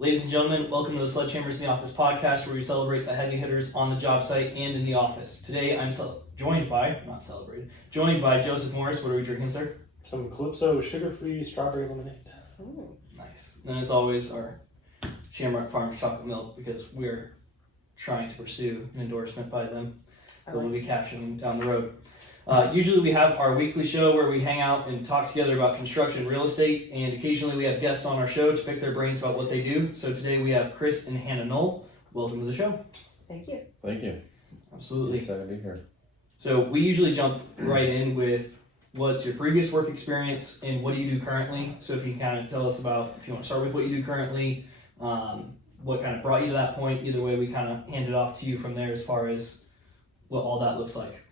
Ladies and gentlemen, welcome to the Sledgehammers in the Office podcast, where we celebrate the heavy hitters on the job site and in the office. Today, I'm joined by Joseph Morris. What are we drinking, sir? Some Calypso sugar-free strawberry lemonade. Ooh, nice. And as always, our Shamrock Farms chocolate milk, because we're trying to pursue an endorsement by them that we'll be capturing down the road. Usually we have our weekly show where we hang out and talk together about construction and real estate, and occasionally we have guests on our show to pick their brains about what they do. So today we have Chris and Hannah Null. Welcome to the show. Thank you. Thank you. Absolutely. Excited to be here. So we usually jump right in with what's your previous work experience and what do you do currently. So if you can kind of tell us about, if you want to start with what you do currently, what kind of brought you to that point. Either way, we kind of hand it off to you from there as far as what all that looks like.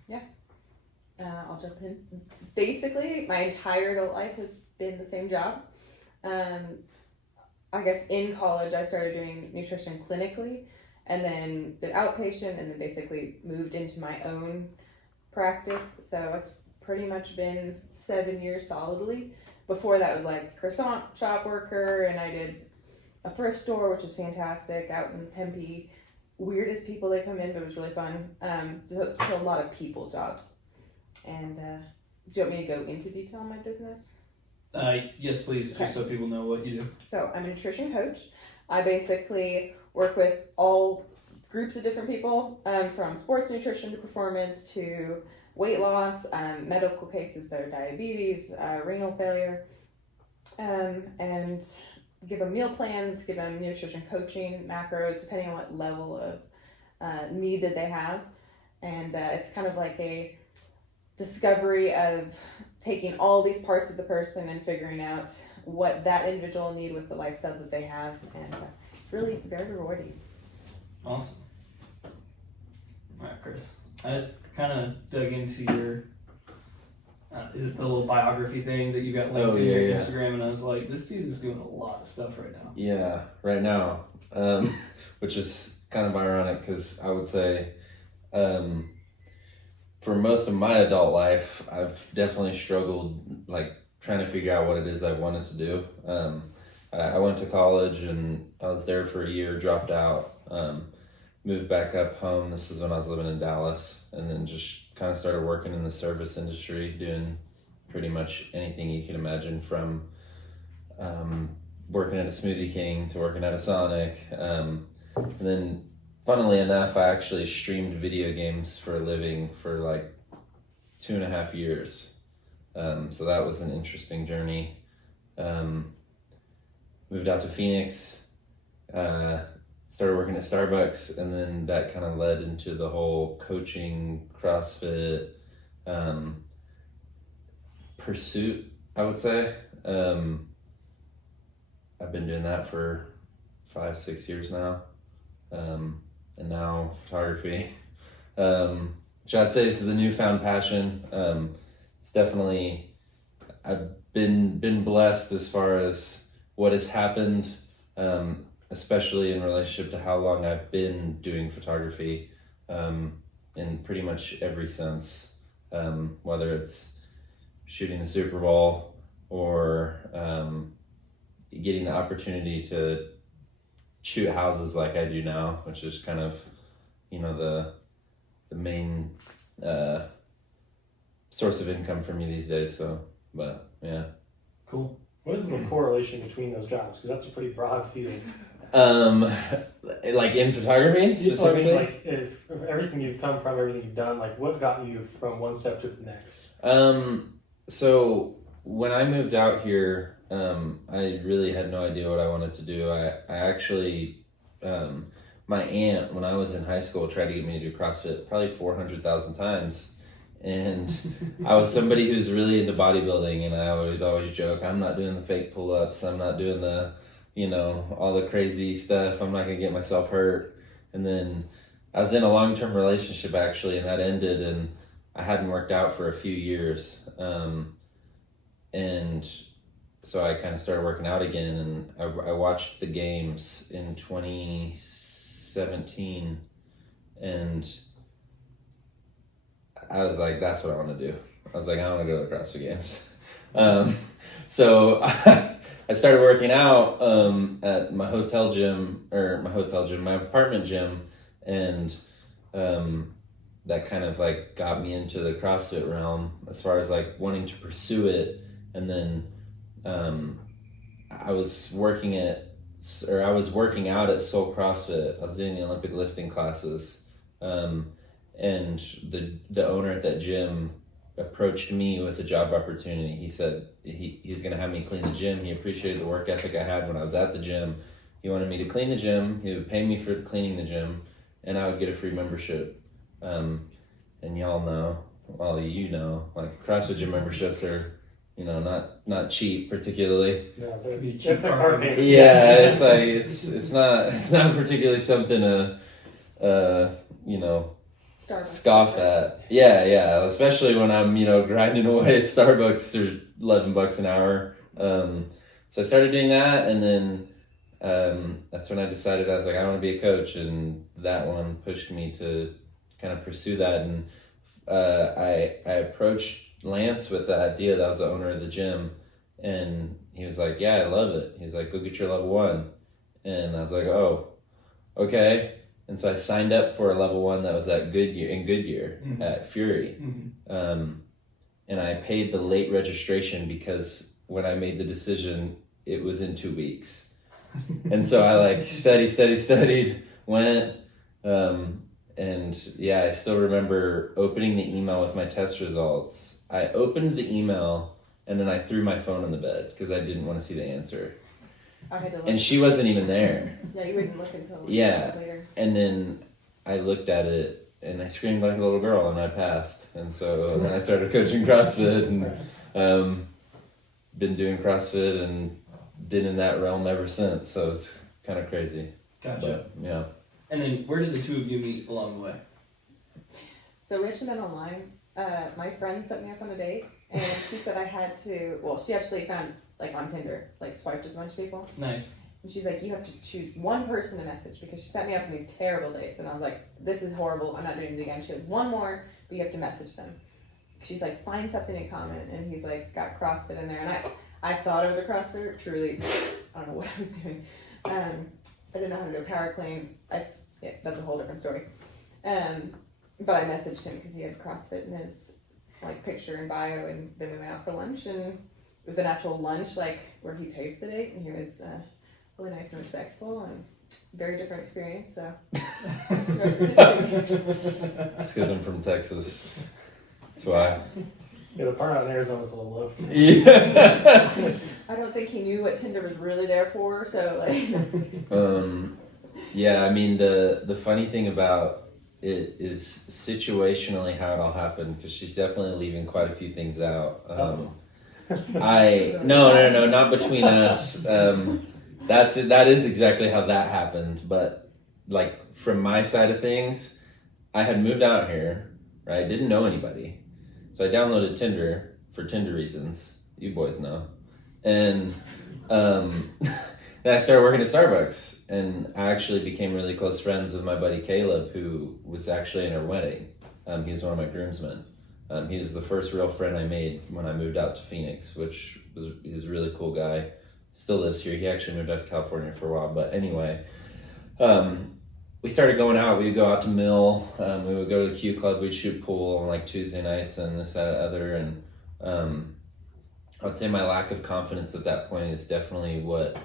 I'll jump in. Basically, my entire adult life has been the same job. I guess in college, I started doing nutrition clinically and then did outpatient and then basically moved into my own practice. So it's pretty much been 7 years solidly. Before that was like croissant shop worker, and I did a thrift store, which was fantastic, out in Tempe. Weirdest people that come in, but it was really fun. So a lot of people jobs. And do you want me to go into detail on my business? Yes, please, Okay. just so people know what you do. So I'm a nutrition coach. I basically work with all groups of different people, from sports nutrition to performance to weight loss, medical cases, so diabetes, renal failure, and give them meal plans, give them nutrition coaching, macros, depending on what level of need that they have. And it's kind of like a discovery of taking all these parts of the person and figuring out what that individual need with the lifestyle that they have, and it's really very rewarding. Awesome. All right, Chris. I kind of dug into your, is it the little biography thing that you got linked to your Instagram, and I was like, this dude is doing a lot of stuff right now. Yeah, right now, which is kind of ironic because I would say for most of my adult life, I've definitely struggled like trying to figure out what it is I wanted to do. I went to college and I was there for a year, dropped out, moved back up home. This is when I was living in Dallas, and then just kind of started working in the service industry, doing pretty much anything you can imagine, from working at a Smoothie King to working at a Sonic. And then funnily enough, I actually streamed video games for a living for like 2.5 years. So that was an interesting journey. Moved out to Phoenix, started working at Starbucks, and then that kind of led into the whole coaching, CrossFit pursuit, I would say. I've been doing that for 5-6 years now. And now photography, which I'd say this is a newfound passion. It's definitely, I've been blessed as far as what has happened, especially in relationship to how long I've been doing photography, in pretty much every sense, whether it's shooting the Super Bowl or getting the opportunity to shoot houses like I do now, which is kind of, the main source of income for me these days. So, but yeah. Cool. What is the correlation between those jobs? Because that's a pretty broad field. Like in photography specifically? Like if everything you've come from, everything you've done, like what got you from one step to the next? So when I moved out here, I really had no idea what I wanted to do. I actually, my aunt, when I was in high school, tried to get me to do CrossFit probably 400,000 times. And I was somebody who's really into bodybuilding, and I would always joke, I'm not doing the fake pull-ups, I'm not doing the, all the crazy stuff, I'm not going to get myself hurt. And then I was in a long-term relationship actually, and that ended, and I hadn't worked out for a few years. And so I kind of started working out again, and I watched the games in 2017, and I was like, that's what I want to do. I was like, I want to go to the CrossFit Games. So I started working out at my apartment gym, and that kind of like got me into the CrossFit realm as far as like wanting to pursue it. And then I was working out at Seoul CrossFit. I was doing the Olympic lifting classes, and the owner at that gym approached me with a job opportunity. He said he was going to have me clean the gym. He appreciated the work ethic I had when I was at the gym. He wanted me to clean the gym. He would pay me for cleaning the gym, and I would get a free membership. And y'all know, well, you know, like CrossFit gym memberships are, you know, not cheap particularly. No, Be a cheap it's a car car payment. payment. Yeah, it's like it's not particularly something to you know, Starbucks. scoff at. Yeah, especially when I'm, you know, grinding away at Starbucks for $11 an hour. So I started doing that, and then that's when I decided I was like, I want to be a coach, and that one pushed me to kind of pursue that. And I approached Lance with the idea. That was the owner of the gym, and he was like, yeah, I love it. He's like, go get your level 1. And I was like, oh, okay. And so I signed up for a level 1 that was at Goodyear Mhm. at Fury. Mm-hmm. And I paid the late registration because when I made the decision, it was in 2 weeks. And so I like studied, went, and yeah, I still remember opening the email with my test results. I opened the email and then I threw my phone on the bed because I didn't want to see the answer. I had to look. And she wasn't even there. Yeah, you wouldn't look until Yeah. later. And then I looked at it and I screamed like a little girl and I passed. And so then I started coaching CrossFit and been doing CrossFit and been in that realm ever since. So it's kind of crazy. Gotcha. But, yeah. And then where did the two of you meet along the way? So Rich met online. My friend set me up on a date, and she said I had to. Well, she actually found like on Tinder, like swiped with a bunch of people, Nice. and she's like, you have to choose one person to message because she set me up on these terrible dates, and I was like, this is horrible. I'm not doing it again. She goes, one more, but you have to message them. She's like, find something in common, and he's like, got CrossFit in there, and I thought I was a CrossFitter. Truly, I don't know what I was doing. I didn't know how to do a power clean. Yeah, that's a whole different story. But I messaged him because he had CrossFit in his like picture and bio, and then we went out for lunch, and it was an actual lunch like where he paid for the date, and he was really nice and respectful, and very different experience. So the rest is history. It's because I'm from Texas. That's why. Yeah, the part out in Arizona is a little low. Yeah. I don't think he knew what Tinder was really there for. So like. Yeah, I mean the funny thing about it is situationally how it all happened, because she's definitely leaving quite a few things out. No, not between us. That is exactly how that happened. But like from my side of things, I had moved out here, right? Didn't know anybody, so I downloaded Tinder for Tinder reasons. You boys know, and then I started working at Starbucks. And I actually became really close friends with my buddy Caleb, who was actually in her wedding. He was one of my groomsmen. He was the first real friend I made when I moved out to Phoenix, he's a really cool guy. Still lives here. He actually moved out to California for a while. But anyway, we started going out. We would go out to Mill. We would go to the Q Club. We'd shoot pool on like Tuesday nights and this, that, other. And I would say my lack of confidence at that point is definitely what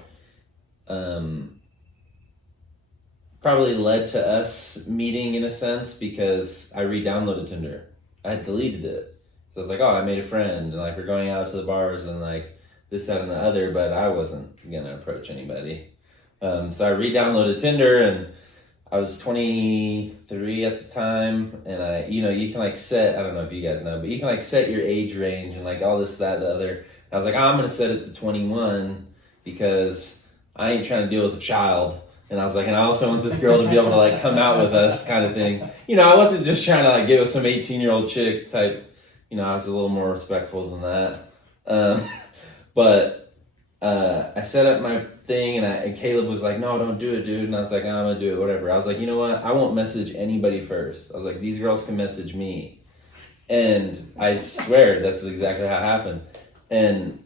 probably led to us meeting in a sense, because I re-downloaded Tinder. I had deleted it. So I was like, oh, I made a friend, and like we're going out to the bars and like this, that, and the other, but I wasn't gonna approach anybody. So I re-downloaded Tinder, and I was 23 at the time, and you can like set, I don't know if you guys know, but you can like set your age range and like all this, that, the other. I was like, I'm gonna set it to 21 because I ain't trying to deal with a child. And I was like, and I also want this girl to be able to like come out with us kind of thing. I wasn't just trying to like get with some 18-year-old chick type. I was a little more respectful than that. But I set up my thing, and Caleb was like, no, don't do it, dude. And I was like, I'm going to do it, whatever. I was like, you know what? I won't message anybody first. I was like, these girls can message me. And I swear that's exactly how it happened. And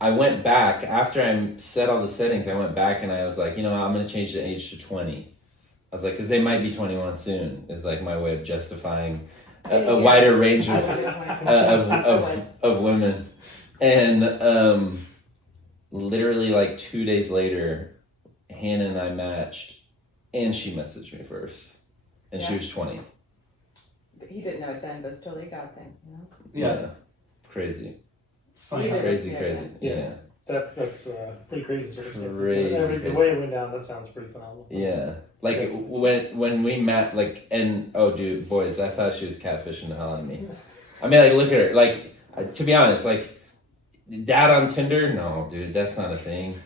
I went back after I set all the settings. I went back and I was like, I'm going to change the age to 20. I was like, because they might be 21 soon. Is like my way of justifying a wider range of women. And literally like 2 days later, Hannah and I matched, and she messaged me first, and she was 20. He didn't know it then, but it's totally a God thing. Yeah. Crazy. It's funny. Crazy. Yeah. That's pretty crazy circumstances. Crazy. The way it went down, that sounds pretty phenomenal. Yeah. Like when we met, like, and dude, boys, I thought she was catfishing the hell out of me. I mean, like, look at her. Like, to be honest, like, dad on Tinder? No, dude, that's not a thing.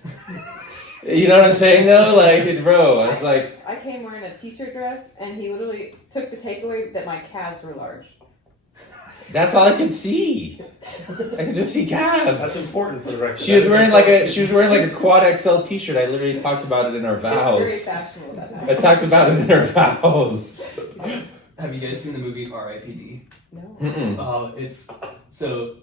You know what I'm saying though? Like, bro, it's like I came wearing a t-shirt dress, and he literally took the takeaway that my calves were large. that's all I could see. I could just see calves. That's important for the record. She was wearing like a quad XL t-shirt. I literally talked about it in our vows. Very fashionable that time. I talked about it in our vows. Have you guys seen the movie R.I.P.D.? No. It's so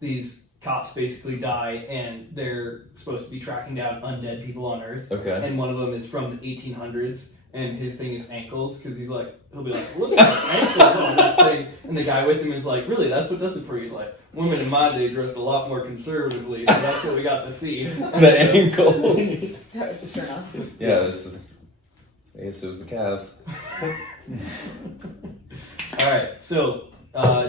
these cops basically die, and they're supposed to be tracking down undead people on Earth. Okay. And one of them is from the 1800s, and his thing is ankles, because he'll be like, look at the ankles on that thing. And the guy with him is like, really, that's what does it for you? He's like, women in my day dressed a lot more conservatively, so that's what we got to see. The ankles. That was the turn off. Yeah, I guess it was the calves. Alright, so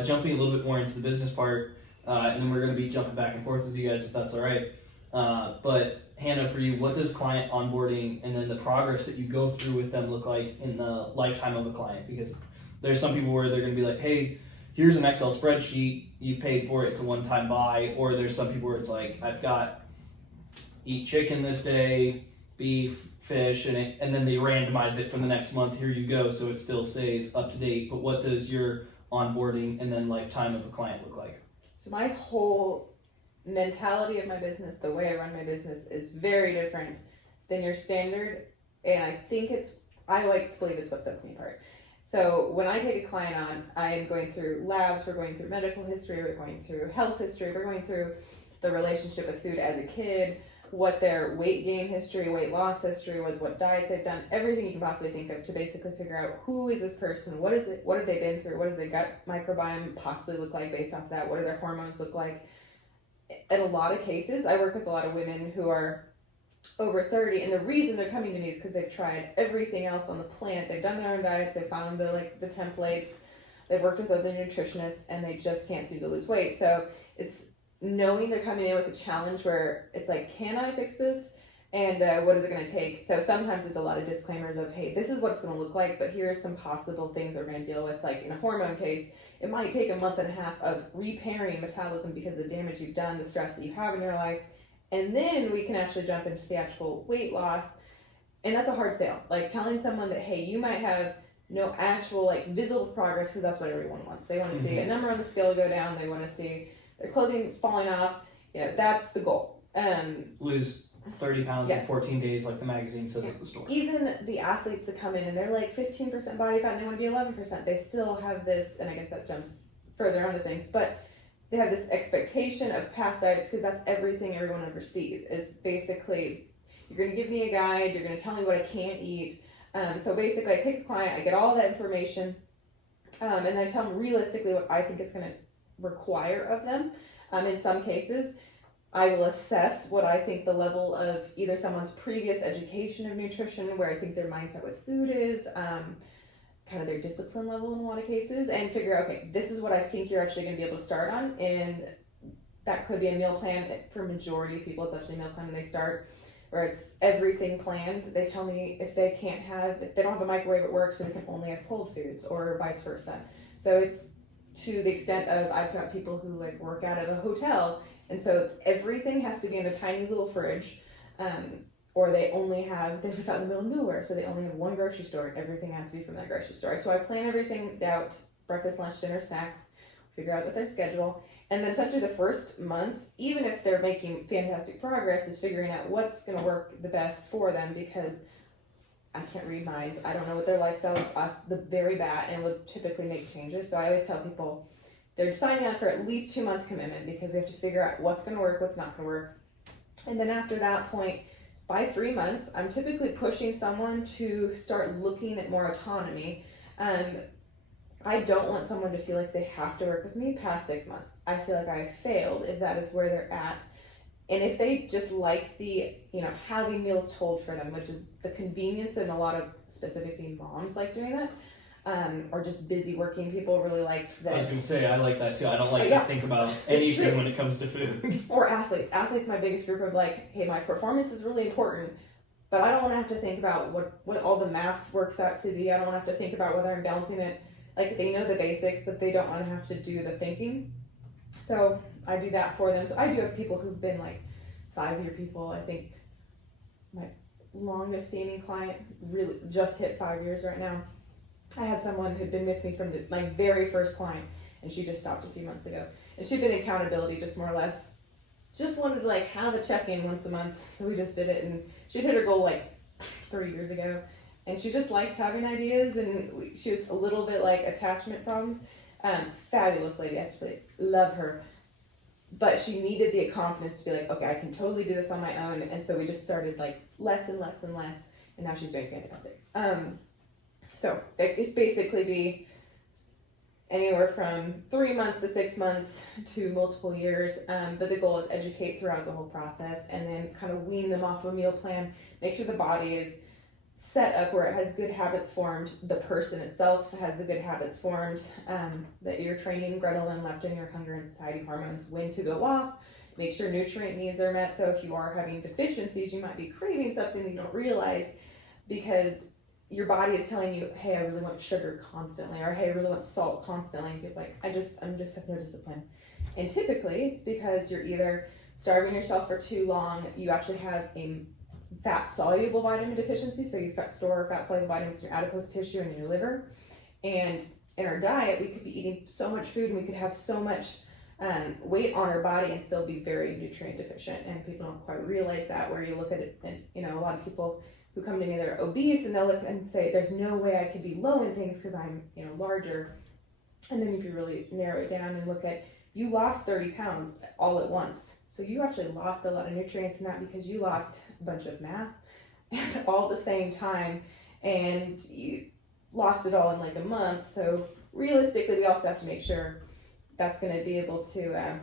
jumping a little bit more into the business part, and then we're going to be jumping back and forth with you guys if that's alright. But Hannah, for you, what does client onboarding and then the progress that you go through with them look like in the lifetime of a client? Because there's some people where they're going to be like, hey, here's an Excel spreadsheet, you paid for it, it's a one-time buy. Or there's some people where it's like, I've got eat chicken this day, beef, fish, and then they randomize it for the next month. Here you go, so it still stays up to date. But what does your onboarding and then lifetime of a client look like? So my whole mentality of my business, the way I run my business, is very different than your standard, and I like to believe it's what sets me apart. So when I take a client on, I am going through labs, we're going through medical history, we're going through health history, we're going through the relationship with food as a kid, what their weight gain history, weight loss history was, what diets they've done, everything you can possibly think of to basically figure out who is this person, what have they been through, what does their gut microbiome possibly look like based off of that, what do their hormones look like. In a lot of cases, I work with a lot of women who are over 30, and the reason they're coming to me is because they've tried everything else on the planet. They've done their own diets, they found the templates, they've worked with other nutritionists, and they just can't seem to lose weight. So it's knowing they're coming in with a challenge where it's like, can I fix this? And what is it going to take? So sometimes there's a lot of disclaimers of, hey, this is what it's going to look like, but here are some possible things we're going to deal with. Like in a hormone case, it might take a month and a half of repairing metabolism because of the damage you've done, the stress that you have in your life. And then we can actually jump into the actual weight loss. And that's a hard sale. Like telling someone that, hey, you might have no actual like visible progress, because that's what everyone wants. They want to see a number on the scale go down. They want to see their clothing falling off. That's the goal. Lose 30 pounds in 14 days, like the magazine says at the store. Even the athletes that come in and they're like 15% body fat and they want to be 11%, they still have this, and I guess that jumps further onto things, but they have this expectation of past diets, because that's everything everyone ever sees, is basically, you're going to give me a guide, you're going to tell me what I can't eat. So basically, I take a client, I get all that information, and then I tell them realistically what I think it's going to require of them. In some cases, I will assess what I think the level of either someone's previous education of nutrition, where I think their mindset with food is, kind of their discipline level in a lot of cases, and figure out, okay, this is what I think you're actually going to be able to start on. And that could be a meal plan. For majority of people, it's actually a meal plan when they start, where it's everything planned. They tell me if they don't have a microwave at work, so they can only have cold foods, or vice versa. So it's to the extent of, I've got people who like work out of a hotel, and so everything has to be in a tiny little fridge, or they live out in the middle of nowhere, so they only have one grocery store, and everything has to be from that grocery store. So I plan everything out, breakfast, lunch, dinner, snacks, figure out what their schedule, and then essentially the first month, even if they're making fantastic progress, is figuring out what's going to work the best for them, because I can't read minds. I don't know what their lifestyle is off the very bat, and would typically make changes. So I always tell people, they're signing up for at least 2 month commitment because we have to figure out what's going to work, what's not going to work. And then after that point, by 3 months, I'm typically pushing someone to start looking at more autonomy. I don't want someone to feel like they have to work with me past 6 months. I feel like I have failed if that is where they're at. And if they just like the, having meals told for them, which is the convenience, and a lot of specifically moms like doing that, or just busy working people really like that. I was going to say, I like that too. I don't like Yeah. to think about It's anything true. when it comes to food. Or athletes. Athletes, my biggest group of like, hey, my performance is really important, but I don't want to have to think about what all the math works out to be. I don't want to have to think about whether I'm balancing it. Like, they know the basics, but they don't want to have to do the thinking. So I do that for them. So I do have people who've been like 5-year people. I think my longest standing client really just hit 5 years right now. I had someone who'd been with me from my very first client, and she just stopped a few months ago. And she'd been in accountability, just more or less. Just wanted to like have a check-in once a month, so we just did it. And she'd hit her goal like 3 years ago, and she just liked having ideas. And she was a little bit like attachment problems. Fabulous lady, actually love her. But she needed the confidence to be like, okay, I can totally do this on my own. And so we just started like less and less and less, and now she's doing fantastic. So it could basically be anywhere from 3 months to 6 months to multiple years. But the goal is educate throughout the whole process, and then kind of wean them off a meal plan. Make sure the body is set up where it has good habits formed. The person itself has the good habits formed. That you're training ghrelin, leptin, your hunger and satiety hormones, when to go off. Make sure nutrient needs are met. So if you are having deficiencies, you might be craving something that you don't realize, because your body is telling you, hey, I really want sugar constantly, or hey, I really want salt constantly. And you're like, I'm just have no discipline. And typically it's because you're either starving yourself for too long, you actually have a fat soluble vitamin deficiency, so you store fat soluble vitamins in your adipose tissue and your liver. And in our diet, we could be eating so much food, and we could have so much weight on our body and still be very nutrient deficient. And people don't quite realize that, where you look at it, and a lot of people who come to me, they're obese, and they'll look and say, there's no way I could be low in things because I'm larger. And then if you really narrow it down and look at, you lost 30 pounds all at once, so you actually lost a lot of nutrients, not because you lost a bunch of mass all at the same time, and you lost it all in like a month. So realistically, we also have to make sure that's going to be able to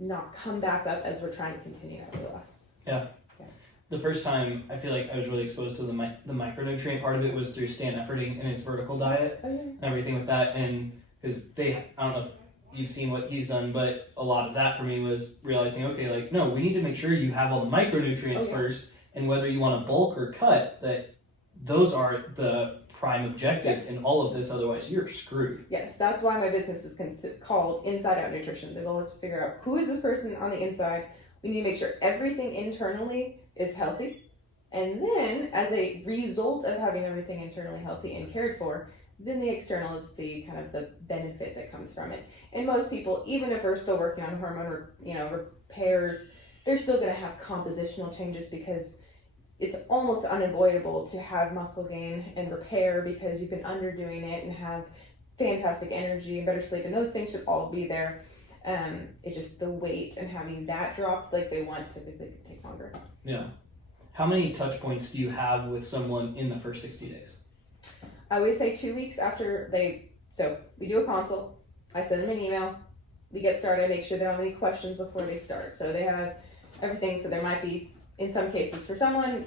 not come back up as we're trying to continue that weight loss. Yeah. The first time I feel like I was really exposed to the micronutrient part of it was through Stan Efforting and his vertical diet and everything with that. And because I don't know if you've seen what he's done, but a lot of that for me was realizing, okay, like, no, we need to make sure you have all the micronutrients first, and whether you want to bulk or cut, that those are the prime objective in all of this, otherwise you're screwed. Yes, that's why my business is called Inside Out Nutrition. The goal is to figure out who is this person on the inside. We need to make sure everything internally is healthy, and then as a result of having everything internally healthy and cared for, then the external is the kind of the benefit that comes from it. And most people, even if we're still working on hormone repairs, they're still going to have compositional changes, because it's almost unavoidable to have muscle gain and repair because you've been underdoing it, and have fantastic energy and better sleep, and those things should all be there. It's just the weight and having that drop like they want typically could take longer. Yeah. How many touch points do you have with someone in the first 60 days? I always say 2 weeks after so we do a consult, I send them an email, we get started, I make sure they don't have any questions before they start. So they have everything, so there might be, in some cases, for someone,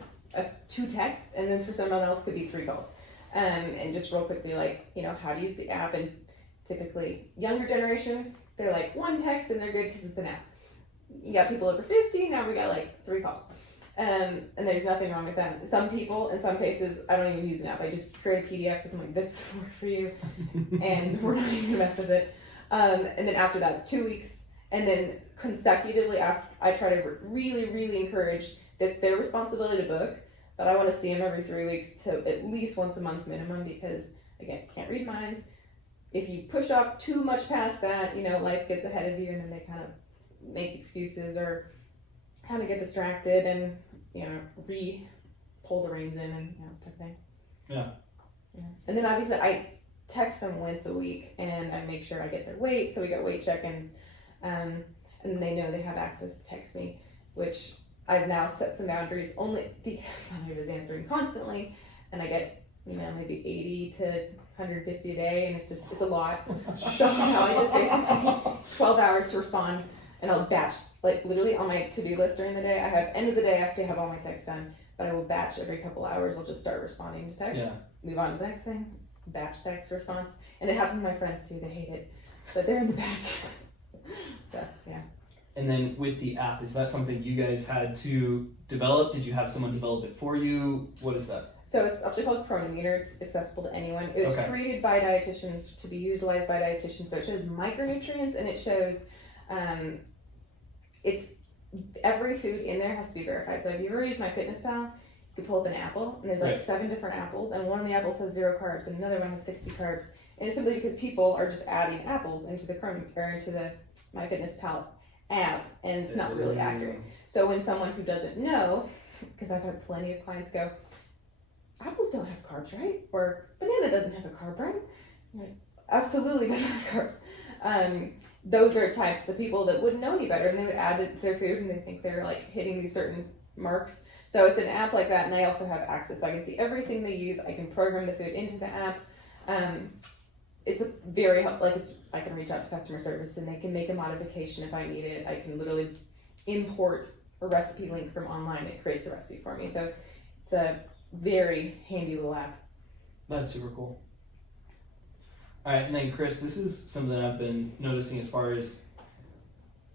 2 texts, and then for someone else could be 3 calls. And just real quickly, how to use the app. And typically, younger generation, they're like 1 text and they're good because it's an app. You got people over 50, now we got 3 calls. And there's nothing wrong with that. Some people, in some cases, I don't even use an app. I just create a PDF because I'm like, this will work for you, and we're not even gonna mess with it. And then after that, it's 2 weeks. And then consecutively, I try to really, really encourage that's their responsibility to book, but I want to see them every 3 weeks to at least once a month minimum, because, again, can't read minds. If you push off too much past that, life gets ahead of you, and then they kind of make excuses or kind of get distracted and, pull the reins in and type of thing. Yeah. And then obviously text them once a week, and I make sure I get their weight. So we got weight check-ins, and they know they have access to text me, which I've now set some boundaries only because I was answering constantly, and I get maybe 80 to 150 a day, and it's a lot. So now I just basically 12 hours to respond, and I'll batch, like literally on my to-do list during the day. I have end of the day I have to have all my texts done, but I will batch every couple hours. I'll just start responding to texts, move on to the next thing, batch text response, and it happens with my friends too. They hate it, but they're in the batch. So yeah. And then with the app, is that something you guys had to develop? Did you have someone develop it for you? What is that? So it's actually called Chronometer. It's accessible to anyone. It was created by dietitians to be utilized by dietitians. So it shows micronutrients, and it shows it's every food in there has to be verified. So if you ever use MyFitnessPal, you can pull up an apple, and there's like 7 different apples, and one of the apples has 0 carbs, and another one has 60 carbs. And it's simply because people are just adding apples into the into the MyFitnessPal app, and it's not really accurate. So when someone who doesn't know, because I've had plenty of clients go, apples don't have carbs, right? Or banana doesn't have a carb, right? Like, absolutely doesn't have carbs. Those are types of people that wouldn't know any better, and they would add it to their food, and they think they're like hitting these certain marks. So it's an app like that, and I also have access, so I can see everything they use. I can program the food into the app. It's a very I can reach out to customer service, and they can make a modification if I need it. I can literally import a recipe link from online. It creates a recipe for me. So it's a very handy little app. That's super cool. All right, and then Chris, this is something that I've been noticing as far as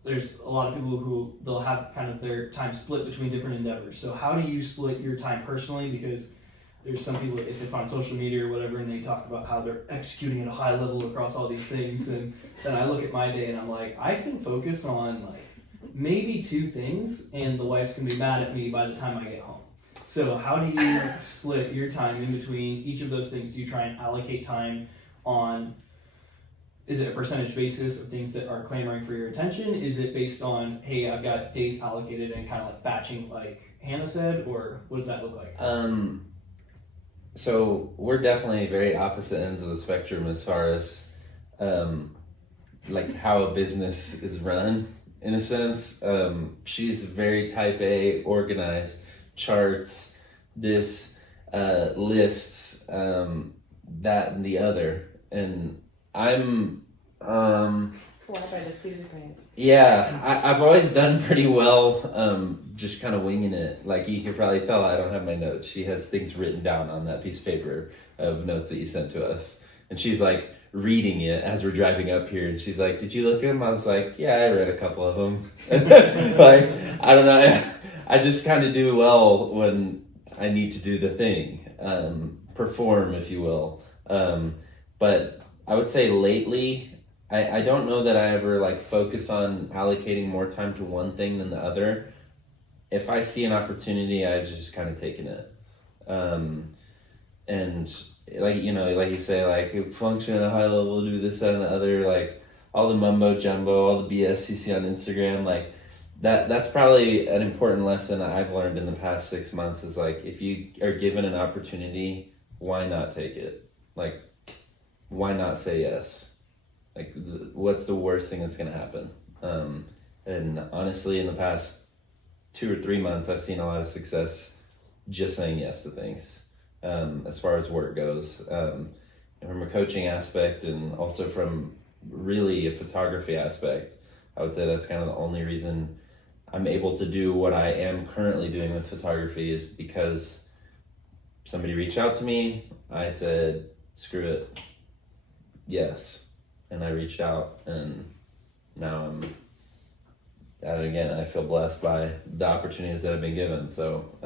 there's a lot of people who they'll have kind of their time split between different endeavors. So how do you split your time personally? Because there's some people, if it's on social media or whatever, and they talk about how they're executing at a high level across all these things, and then I look at my day and I'm like, I can focus on like maybe 2 things, and the wife's gonna be mad at me by the time I get home. So how do you split your time in between each of those things? Do you try and allocate time on, is it a percentage basis of things that are clamoring for your attention? Is it based on, hey, I've got days allocated and kind of like batching like Hannah said, or what does that look like? So we're definitely very opposite ends of the spectrum as far as like how a business is run, in a sense. She's very type A, organized, charts, lists, that and the other. And I'm Fly by the seat of your pants. Yeah, I've always done pretty well, just kind of winging it. Like you can probably tell, I don't have my notes. She has things written down on that piece of paper of notes that you sent to us. And she's like reading it as we're driving up here. And she's like, did you look at them? I was like, yeah, I read a couple of them. Like, I don't know. I just kind of do well when I need to do the thing, perform, if you will. But I would say lately, I don't know that I ever like focus on allocating more time to one thing than the other. If I see an opportunity, I just kind of taken it. And like, like you say, like function at a high level, do this, that, and the other, like all the mumbo jumbo, all the BS you see on Instagram, like that's probably an important lesson I've learned in the past 6 months is like, if you are given an opportunity, why not take it? Like, why not say yes? Like, what's the worst thing that's going to happen? And honestly, in the past 2 or 3 months, I've seen a lot of success just saying yes to things, as far as work goes. And from a coaching aspect and also from really a photography aspect, I would say that's kind of the only reason I'm able to do what I am currently doing with photography is because somebody reached out to me. I said, screw it. Yes. And I reached out, and now I feel blessed by the opportunities that I've been given. So,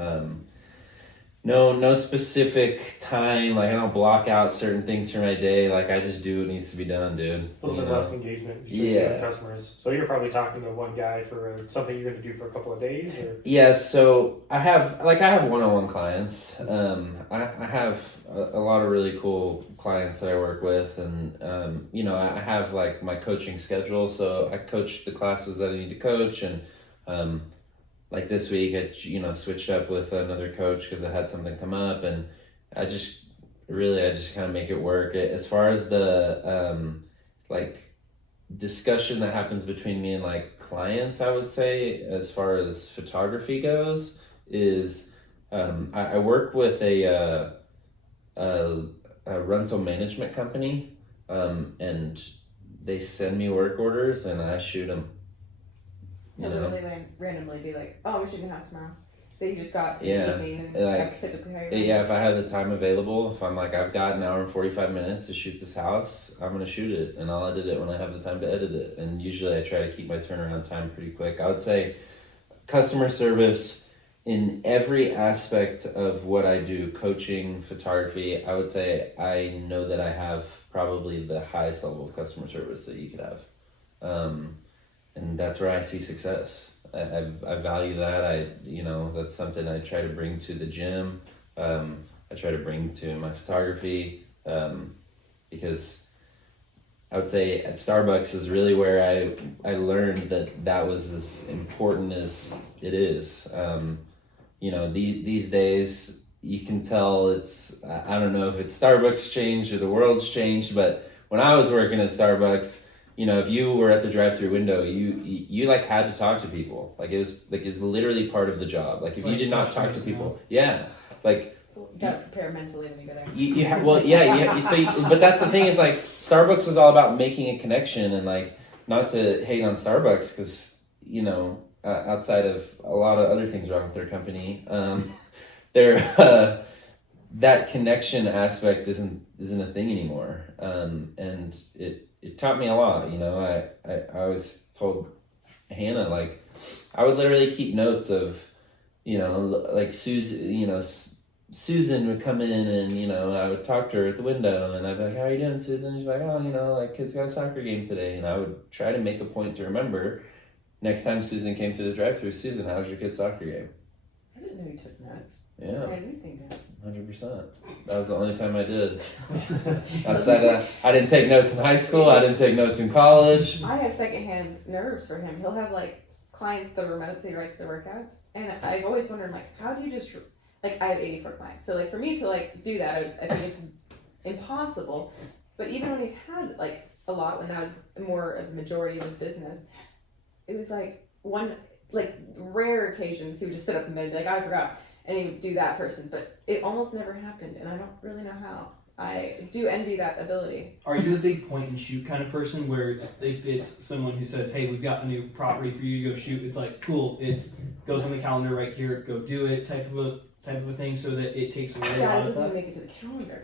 no specific time. Like I don't block out certain things for my day. Like I just do what needs to be done, dude. A little bit less engagement between you and customers. So you're probably talking to one guy for something you're going to do for a couple of days, or? Yeah. So I have one-on-one clients. I have a lot of really cool clients that I work with, and I have like my coaching schedule. So I coach the classes that I need to coach, and like this week I switched up with another coach because I had something come up, and really I just kind of make it work. As far as the like discussion that happens between me and like clients, I would say as far as photography goes is I work with a rental management company, and they send me work orders and I shoot them. He'll literally randomly be like, "Oh, we're shooting a house tomorrow." That you just got in Yeah, the evening, and like, typically how yeah, if I have the time available, if I'm like, I've got an hour and 45 minutes to shoot this house, I'm going to shoot it, and I'll edit it when I have the time to edit it. And usually I try to keep my turnaround time pretty quick. I would say customer service in every aspect of what I do, coaching, photography, I would say I know that I have probably the highest level of customer service that you could have. And that's where I see success. I value that. That's something I try to bring to the gym. I try to bring to my photography, because I would say at Starbucks is really where I learned that was as important as it is. These days you can tell I don't know if it's Starbucks changed or the world's changed, but when I was working at Starbucks, if you were at the drive-through window, you like had to talk to people. Like it's literally part of the job. Like if you did not talk to people, like you gotta prepare mentally when you go there. But that's the thing is like Starbucks was all about making a connection, and like not to hate on Starbucks because outside of a lot of other things wrong with their company, that connection aspect isn't a thing anymore, and it taught me a lot. I always told Hannah, like, I would literally keep notes of, like Susan would come in and, I would talk to her at the window and I'd be like, "How are you doing, Susan?" And she's like, "Oh, like kids got a soccer game today." And I would try to make a point to remember next time Susan came through the drive-thru, "Susan, how was your kid's soccer game?" I didn't know you took notes. Yeah. I didn't think that. 100%. That was the only time I did. Outside that, I didn't take notes in high school. I didn't take notes in college. I have secondhand nerves for him. He'll have like clients with the remote, so he writes the workouts, and I've always wondered like, how do you just like I have 84 clients, so like for me to like do that, I think it's impossible. But even when he's had like a lot, when that was more of the majority of his business, it was like one like rare occasions he would just sit up and maybe like, "I forgot." And he would do that person, but it almost never happened, and I don't really know how. I do envy that ability. Are you a big point and shoot kind of person where if it's someone who says, "Hey, we've got a new property for you to go shoot," it's like, cool, it goes on the calendar right here, go do it type of a thing, so that it takes away a lot Yeah, it of doesn't that? make it to the calendar.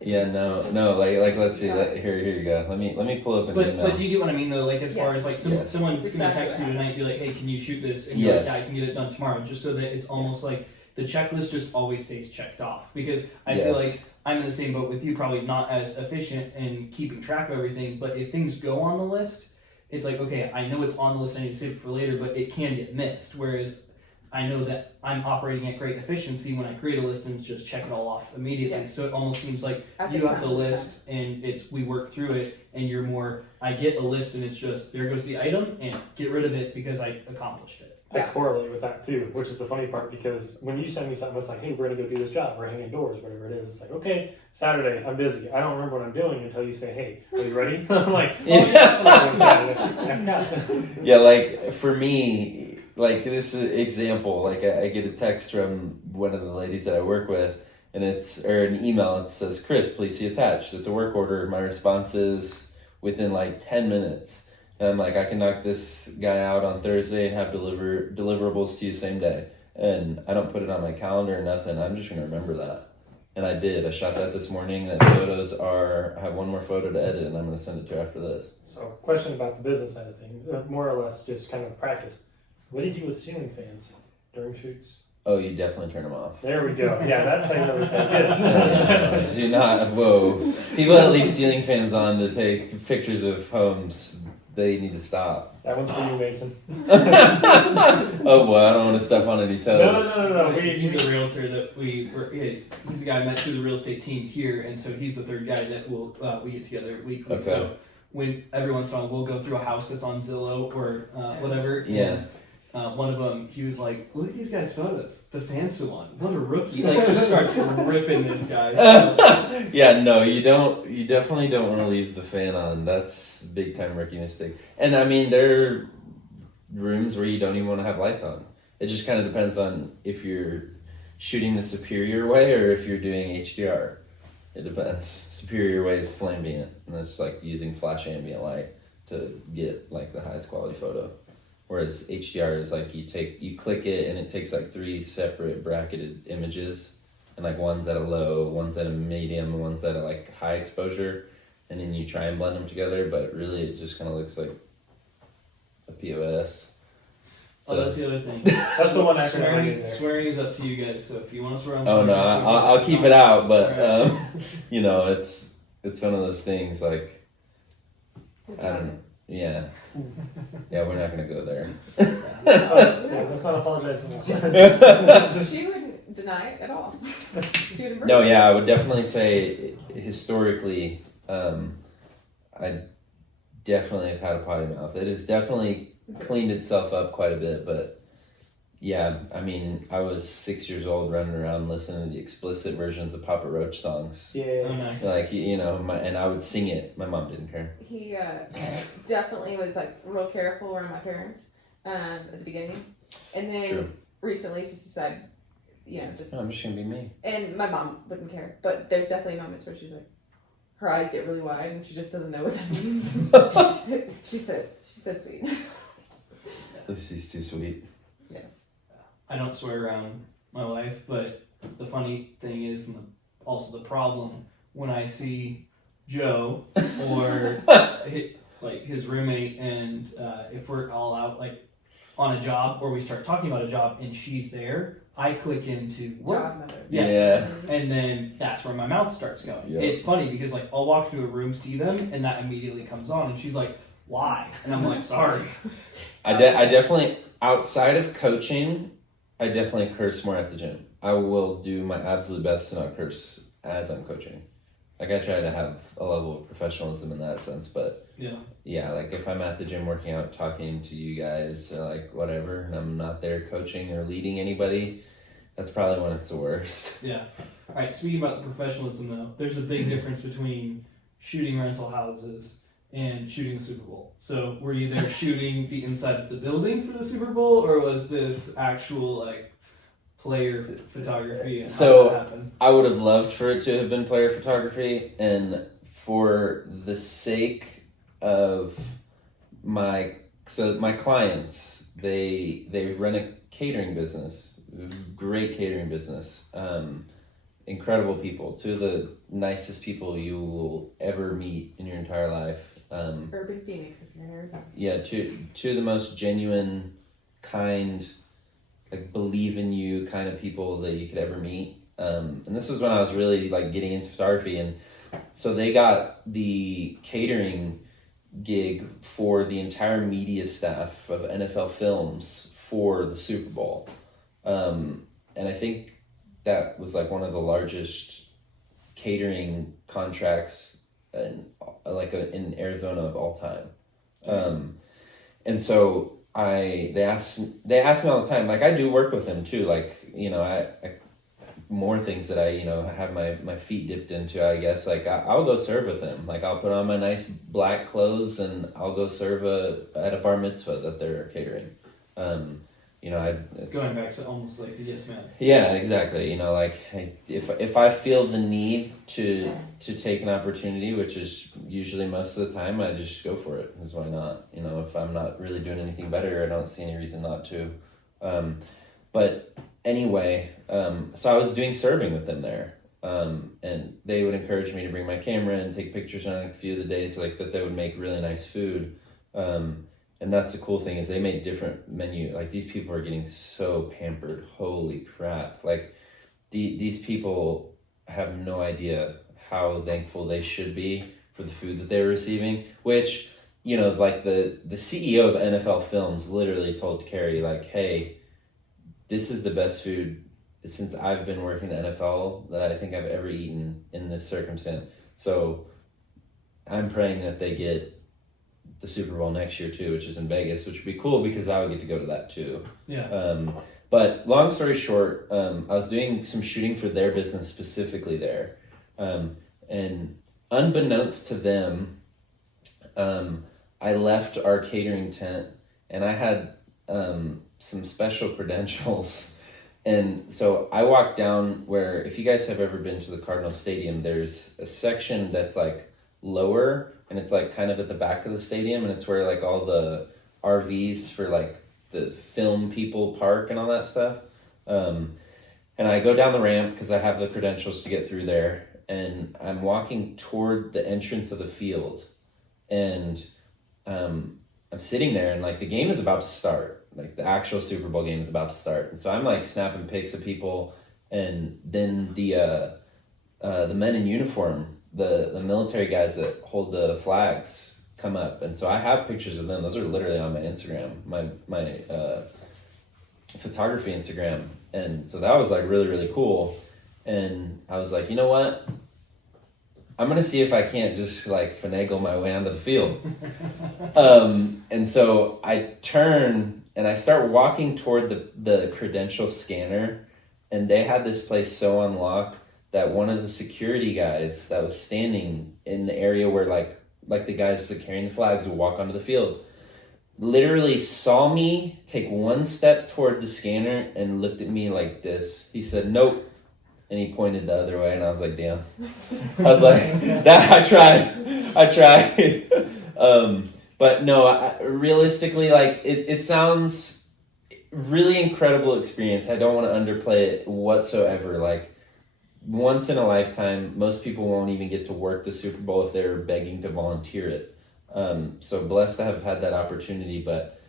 Like let's see. Here you go. Let me pull up an email. But do you get what I mean though? Like as far Yes. as like Yes. someone's Exactly gonna text you what tonight, happens. be like, "Hey, can you shoot this?" And you're Yes. like, "Yeah, I can get it done tomorrow," just so that it's almost like the checklist just always stays checked off. Because I feel like I'm in the same boat with you, probably not as efficient in keeping track of everything, but if things go on the list, it's like, okay, I know it's on the list, I need to save it for later, but it can get missed. Whereas I know that I'm operating at great efficiency when I create a list and just check it all off immediately. Yeah. So it almost seems like As you it have the comes, list and we work through it, and you're more, I get a list and it's just, there goes the item and get rid of it because I accomplished it. I correlate with that too, which is the funny part, because when you send me something that's like, "Hey, we're gonna go do this job, we're hanging doors," whatever it is, it's like, "Okay, Saturday, I'm busy." I don't remember what I'm doing until you say, "Hey, are you ready?" I'm like, "Oh yeah, I'm doing Saturday." Yeah, like for me, like this example, like I get a text from one of the ladies that I work with, and or an email. It says, "Chris, please see attached." It's a work order. My response is within like 10 minutes. And I'm like, I can knock this guy out on Thursday and have deliverables to you same day. And I don't put it on my calendar or nothing. I'm just going to remember that. And I did. I shot that this morning. That I have one more photo to edit, and I'm going to send it to her after this. So, question about the business side of things, more or less just kind of practice. What do you do with ceiling fans during shoots? Oh, you definitely turn them off. There we go. Yeah, that's how you know this guy's good. Do not. Whoa. People that leave ceiling fans on to take pictures of homes, they need to stop. That one's for you, Mason. Oh boy, I don't want to step on any toes. No. He's a realtor that he's the guy I met through the real estate team here, and so he's the third guy that we get together weekly. Okay. So when every once in a while we'll go through a house that's on Zillow or whatever. Yeah. one of them, he was like, "Look at these guys' photos. The fan's still on. What a rookie!" Like just starts ripping this guy. Yeah, no, you don't. You definitely don't want to leave the fan on. That's a big time rookie mistake. And I mean, there are rooms where you don't even want to have lights on. It just kind of depends on if you're shooting the superior way or if you're doing HDR. It depends. Superior way is flambient, and that's like using flash ambient light to get like the highest quality photo. Whereas HDR is like you click it and it takes like 3 separate bracketed images, and like one's at a low, one's at a medium, and one's at a like high exposure, and then you try and blend them together. But really, it just kind of looks like a POS. So that's the other thing. That's the one acronym I need there. Swearing is up to you guys. So if you want to swear on, Oh no, I'll keep it out. But Right. you know, it's one of those things like It's I don't. Yeah, we're not gonna go there. Let's not apologize for She wouldn't deny it at all. She would embrace No, it. yeah, I would definitely say historically, I definitely have had a potty mouth. It has definitely cleaned itself up quite a bit, but yeah, I mean, I was 6 years old running around listening to the explicit versions of Papa Roach songs. Oh, Yeah. nice. Like, you know, and I would sing it. My mom didn't care. He definitely was like real careful around my parents at the beginning, and then True. recently she decided, just No, I'm just gonna be me. and my mom wouldn't care, but there's definitely moments where she's like, her eyes get really wide and she just doesn't know what that means. she's so sweet. Lucy's too sweet. Yes. I don't swear around my wife, but the funny thing is, and also the problem, when I see Joe or his roommate, and if we're all out like on a job or we start talking about a job and she's there, I click into work. Job mother. Yes. And then that's where my mouth starts going. Yep. It's funny because like I'll walk into a room, see them, and that immediately comes on, and she's like, "Why?" And I'm like, "Sorry." I definitely, outside of coaching, I definitely curse more at the gym. I will do my absolute best to not curse as I'm coaching. Like, I try to have a level of professionalism in that sense, but yeah, like if I'm at the gym working out, talking to you guys, like whatever, and I'm not there coaching or leading anybody, that's probably when it's the worst. Yeah. All right. Speaking about the professionalism, though, there's a big difference between shooting rental houses and shooting the Super Bowl. So, were you there shooting the inside of the building for the Super Bowl, or was this actual like player photography? And So- how that happened? I would have loved for it to have been player photography, and for the sake of my clients, they run a catering business, great catering business, incredible people, 2 of the nicest people you will ever meet in your entire life. Urban Phoenix if you're in Arizona. Yeah, two of the most genuine, kind, like believe in you kind of people that you could ever meet. And this was when I was really like getting into photography, and so they got the catering gig for the entire media staff of NFL Films for the Super Bowl. And I think that was like one of the largest catering contracts in Arizona of all time. And so they ask me all the time, like I do work with them too, like, you know, I more things that I, you know, have my feet dipped into, I guess. Like I'll go serve with them. Like I'll put on my nice black clothes and I'll go serve at a bar mitzvah that they're catering. You know, it's Going back to almost like the yes man. Yeah, exactly. You know, like if I feel the need to take an opportunity, which is usually most of the time, I just go for it. Because why not? You know, if I'm not really doing anything better, I don't see any reason not to. But anyway, so I was doing serving with them there, and they would encourage me to bring my camera and take pictures on a few of the days, like that they would make really nice food. And that's the cool thing is they made different menu. Like these people are getting so pampered. Holy crap. Like these people have no idea how thankful they should be for the food that they're receiving, which, you know, like the CEO of NFL Films literally told Carrie, like, hey, this is the best food since I've been working in the NFL that I think I've ever eaten in this circumstance. So I'm praying that they get the Super Bowl next year too, which is in Vegas, which would be cool because I would get to go to that too. Yeah. But long story short, I was doing some shooting for their business specifically there. And unbeknownst to them, I left our catering tent and I had some special credentials. And so I walked down where, if you guys have ever been to the Cardinal Stadium, there's a section that's like lower and it's like kind of at the back of the stadium, and it's where like all the RVs for like the film people park and all that stuff. And I go down the ramp because I have the credentials to get through there, and I'm walking toward the entrance of the field, and I'm sitting there, and like the game is about to start, like the actual Super Bowl game is about to start, and so I'm like snapping pics of people, and then the men in uniform, the military guys that hold the flags, come up, and so I have pictures of them. Those are literally on my Instagram, my photography Instagram, and so that was like really, really cool. And I was like, you know what? I'm gonna see if I can't just like finagle my way onto the field. And so I turn and I start walking toward the credential scanner, and they had this place so unlocked that one of the security guys that was standing in the area where like the guys that carrying the flags would walk onto the field, literally saw me take one step toward the scanner and looked at me like this. He said, "Nope." And he pointed the other way, and I was like, damn. I was like, that I tried. But no, realistically, like, it sounds really incredible experience. I don't want to underplay it whatsoever. Like, once in a lifetime, most people won't even get to work the Super Bowl if they're begging to volunteer it. So blessed to have had that opportunity, but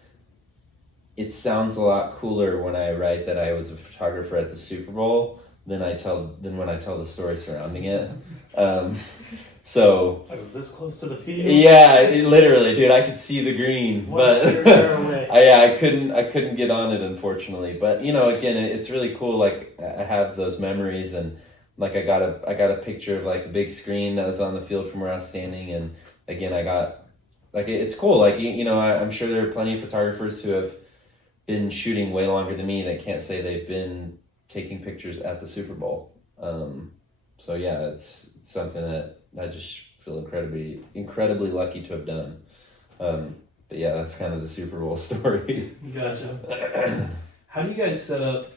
it sounds a lot cooler when I write that I was a photographer at the Super Bowl than when I tell the story surrounding it. So I was this close to the field. yeah, literally, dude, I could see the green, What's but your fair away? I couldn't get on it, unfortunately. But you know, again, it's really cool. Like, I have those memories, and like I got a picture of like the big screen that was on the field from where I was standing, and again, I got like, it's cool. Like, you know, I'm sure there are plenty of photographers who have been shooting way longer than me that can't say they've been taking pictures at the Super Bowl. So yeah, it's something that I just feel incredibly lucky to have done. But yeah, that's kind of the Super Bowl story. Gotcha. How do you guys set up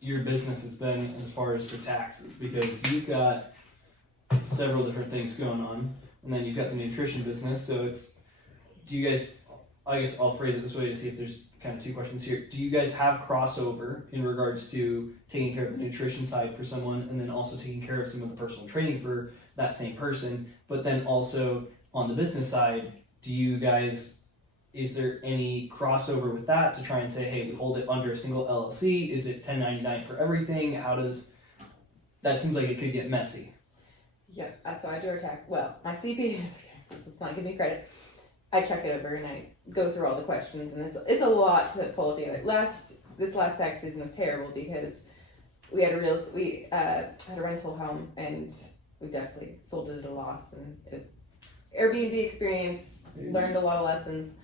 your businesses then as far as for taxes? Because you've got several different things going on, and then you've got the nutrition business. So do you guys, I guess I'll phrase it this way to see if there's kind of two questions here. Do you guys have crossover in regards to taking care of the nutrition side for someone, and then also taking care of some of the personal training for that same person? But then also on the business side, is there any crossover with that to try and say, hey, we hold it under a single LLC? Is it 1099 for everything? That seems like it could get messy. Yeah, so I do our tax. Well, my CPA is taxes. Let's not give me credit. I check it over and I go through all the questions, and it's a lot to pull together. This last tax season was terrible because we had a rental home, and we definitely sold it at a loss, and it was Airbnb experience. Learned a lot of lessons.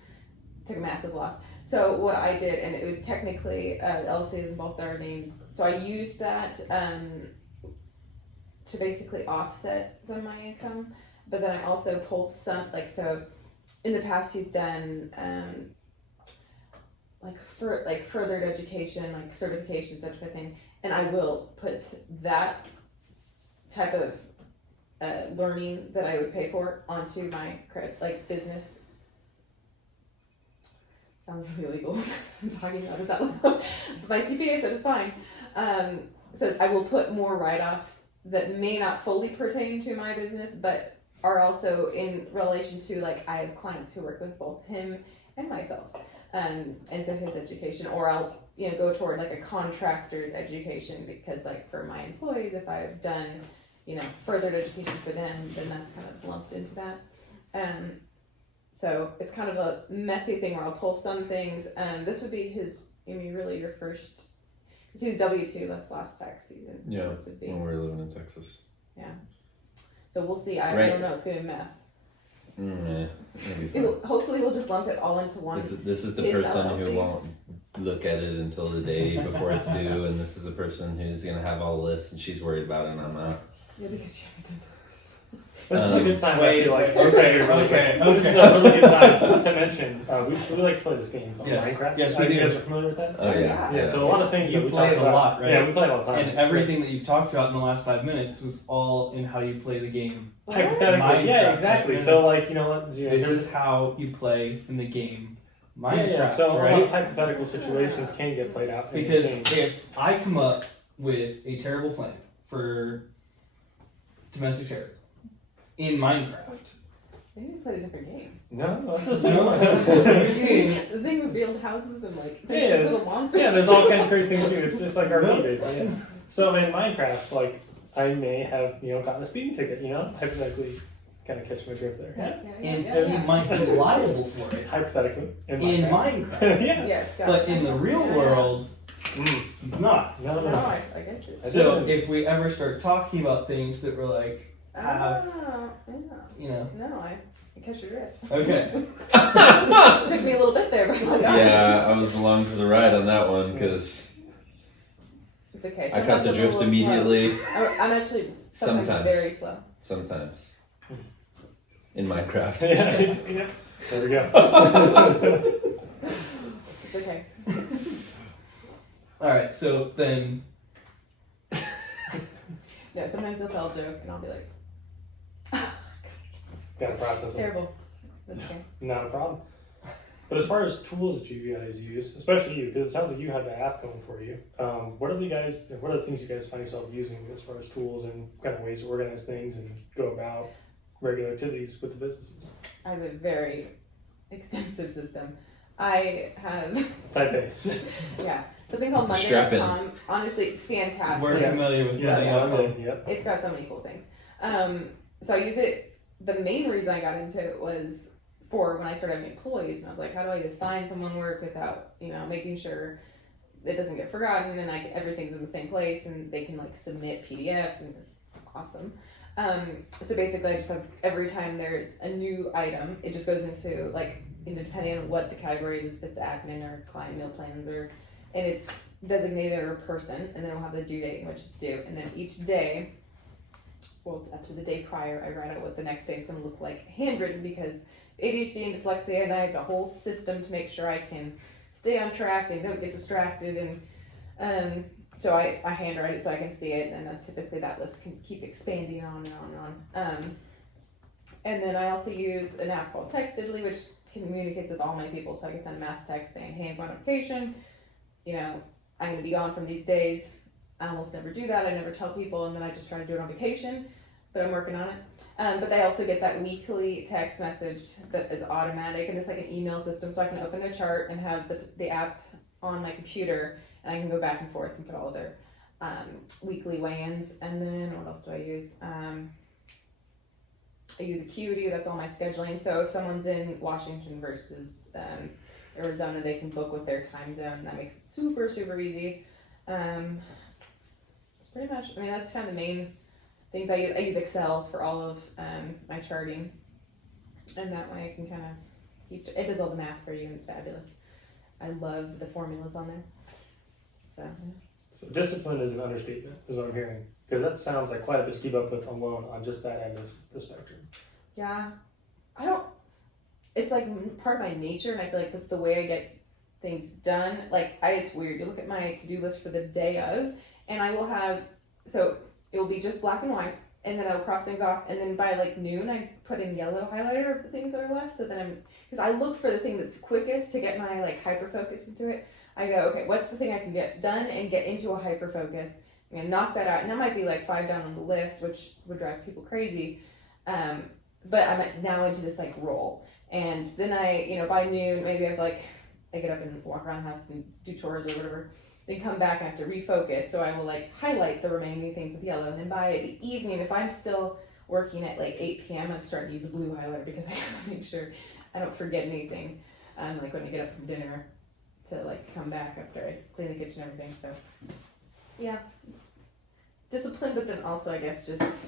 Took a massive loss. So what I did, and it was technically LLCs in both our names. So I used that to basically offset some of my income, but then I also pulled some so. In the past, he's done furthered education, like certifications, that type of thing, and I will put that type of learning that I would pay for onto my credit, business. Sounds really illegal. I'm talking about this out loud. But my CPA said it's fine. So I will put more write-offs that may not fully pertain to my business, but are also in relation to, I have clients who work with both him and myself, and so his education, or I'll go toward a contractor's education, because for my employees, if I've done furthered education for them, then that's kind of lumped into that. So it's kind of a messy thing where I'll pull some things. This would be really your first, because he was W-2, that's last tax season. So yeah, this would be, when we were living in Texas. Yeah. So we'll see. I Right. don't know. It's going to be a mess. Maybe Hopefully we'll just lump it all into one. This is the His person LLC. who won't look at it until the day before it's due, and this is the person who's gonna have all the lists, and she's worried about it, and I'm not. Yeah, because you haven't done taxes. This is a good time. I wait feel a like second. okay, here, really Okay, quick. This is a really good time to mention. We like to play this game called Yes. Minecraft. Yes, we You do. guys are familiar with that? Oh yeah. Yeah. So a lot of things You that we play talk it a about. lot, right? Yeah, we play it all the time. And It's great. everything that you've talked about in the last 5 minutes was all in how you play the game. Hypothetically, yeah, Minecraft. exactly. So like This there's is how you play in the game Minecraft, yeah. So a lot right? of hypothetical situations can get played out. in Because this game. if I come up with a terrible plan for domestic terror in Minecraft, Maybe we played a different game. no, that's the same no, one. it's the same game. The thing with build houses and like there's Yeah. little monsters. Yeah, there's all kinds of crazy things to do. It's like RPG based, but yeah. So in Minecraft, like I may have gotten a speeding ticket, hypothetically, kind of catch my drift there. Yeah. And you might be liable for it Hypothetically, in in Minecraft. Minecraft. Yeah. Yes, But in the real world, he's not. No, No, no. I get this. So if we ever start talking about things that we're like, have, Yeah. No, I catch your drift. okay, It took me a little bit there, but I got it. Yeah, I was along for the ride on that one because It's okay. I caught Sometimes the I'm a drift little immediately. slow. I'm actually sometimes very slow. Sometimes. In Minecraft. Yeah. There we go. It's okay. all right. So then, No, sometimes they'll tell a joke and I'll be like, Gotta process it. terrible. That's okay. Not a problem. But as far as tools that you guys use, especially you, because it sounds like you have the app going for you. What are the things you guys find yourself using as far as tools and kind of ways to organize things and go about regular activities with the businesses? I have a very extensive system. I have, Type A. yeah, something called Strap in. Monday.com. Honestly, fantastic. we're familiar with Yeah, Monday.com. Yep. It's got so many cool things. So I use it. The main reason I got into it was for when I started having employees, and I was like, how do I assign someone work without, making sure it doesn't get forgotten and everything's in the same place and they can submit PDFs, and it's awesome. So basically I just have, every time there's a new item, it just goes into depending on what the category is, if it's admin or client meal plans and it's designated or person, and then it'll have the due date in which it's due, and then each day, well, after the day prior, I write out what the next day is going to look like handwritten, because ADHD and dyslexia, and I have a whole system to make sure I can stay on track and don't get distracted, and so I handwrite it so I can see it, and then typically that list can keep expanding on and on and on. And then I also use an app called Textedly, which communicates with all my people, so I can send a mass text saying, hey, I'm going on vacation, I'm going to be gone from these days. I almost never do that. I never tell people, and then I just try to do it on vacation, but I'm working on it. But they also get that weekly text message that is automatic, and it's like an email system, so I can open their chart and have the app on my computer, and I can go back and forth and put all of their weekly weigh-ins. And then what else do I use? I use Acuity. That's all my scheduling. So if someone's in Washington versus Arizona, they can book with their time zone. That makes it super, super easy. Pretty much. That's kind of the main things I use. I use Excel for all of my charting, and that way I can kind of keep. It does all the math for you, and it's fabulous. I love the formulas on there. So discipline is an understatement, is what I'm hearing, because that sounds like quite a bit to keep up with alone on just that end of the spectrum. Yeah, I don't. It's part of my nature, and I feel like that's the way I get things done. It's weird. You look at my to-do list for the day of. And I will have, so it will be just black and white, and then I will cross things off, and then by noon I put in yellow highlighter of the things that are left, so then because I look for the thing that's quickest to get my hyper focus into it. I go, okay, what's the thing I can get done and get into a hyper focus? I'm gonna knock that out, and that might be 5 down on the list, which would drive people crazy. But I'm now into this roll, and then I, by noon maybe I get up and walk around the house and do chores or whatever. Then come back and have to refocus, so I will highlight the remaining things with yellow, and then by the evening, if I'm still working at 8 p.m., I'm starting to use a blue highlighter because I have to make sure I don't forget anything. When I get up from dinner to come back after I clean the kitchen and everything. So yeah, it's discipline, but then also I guess just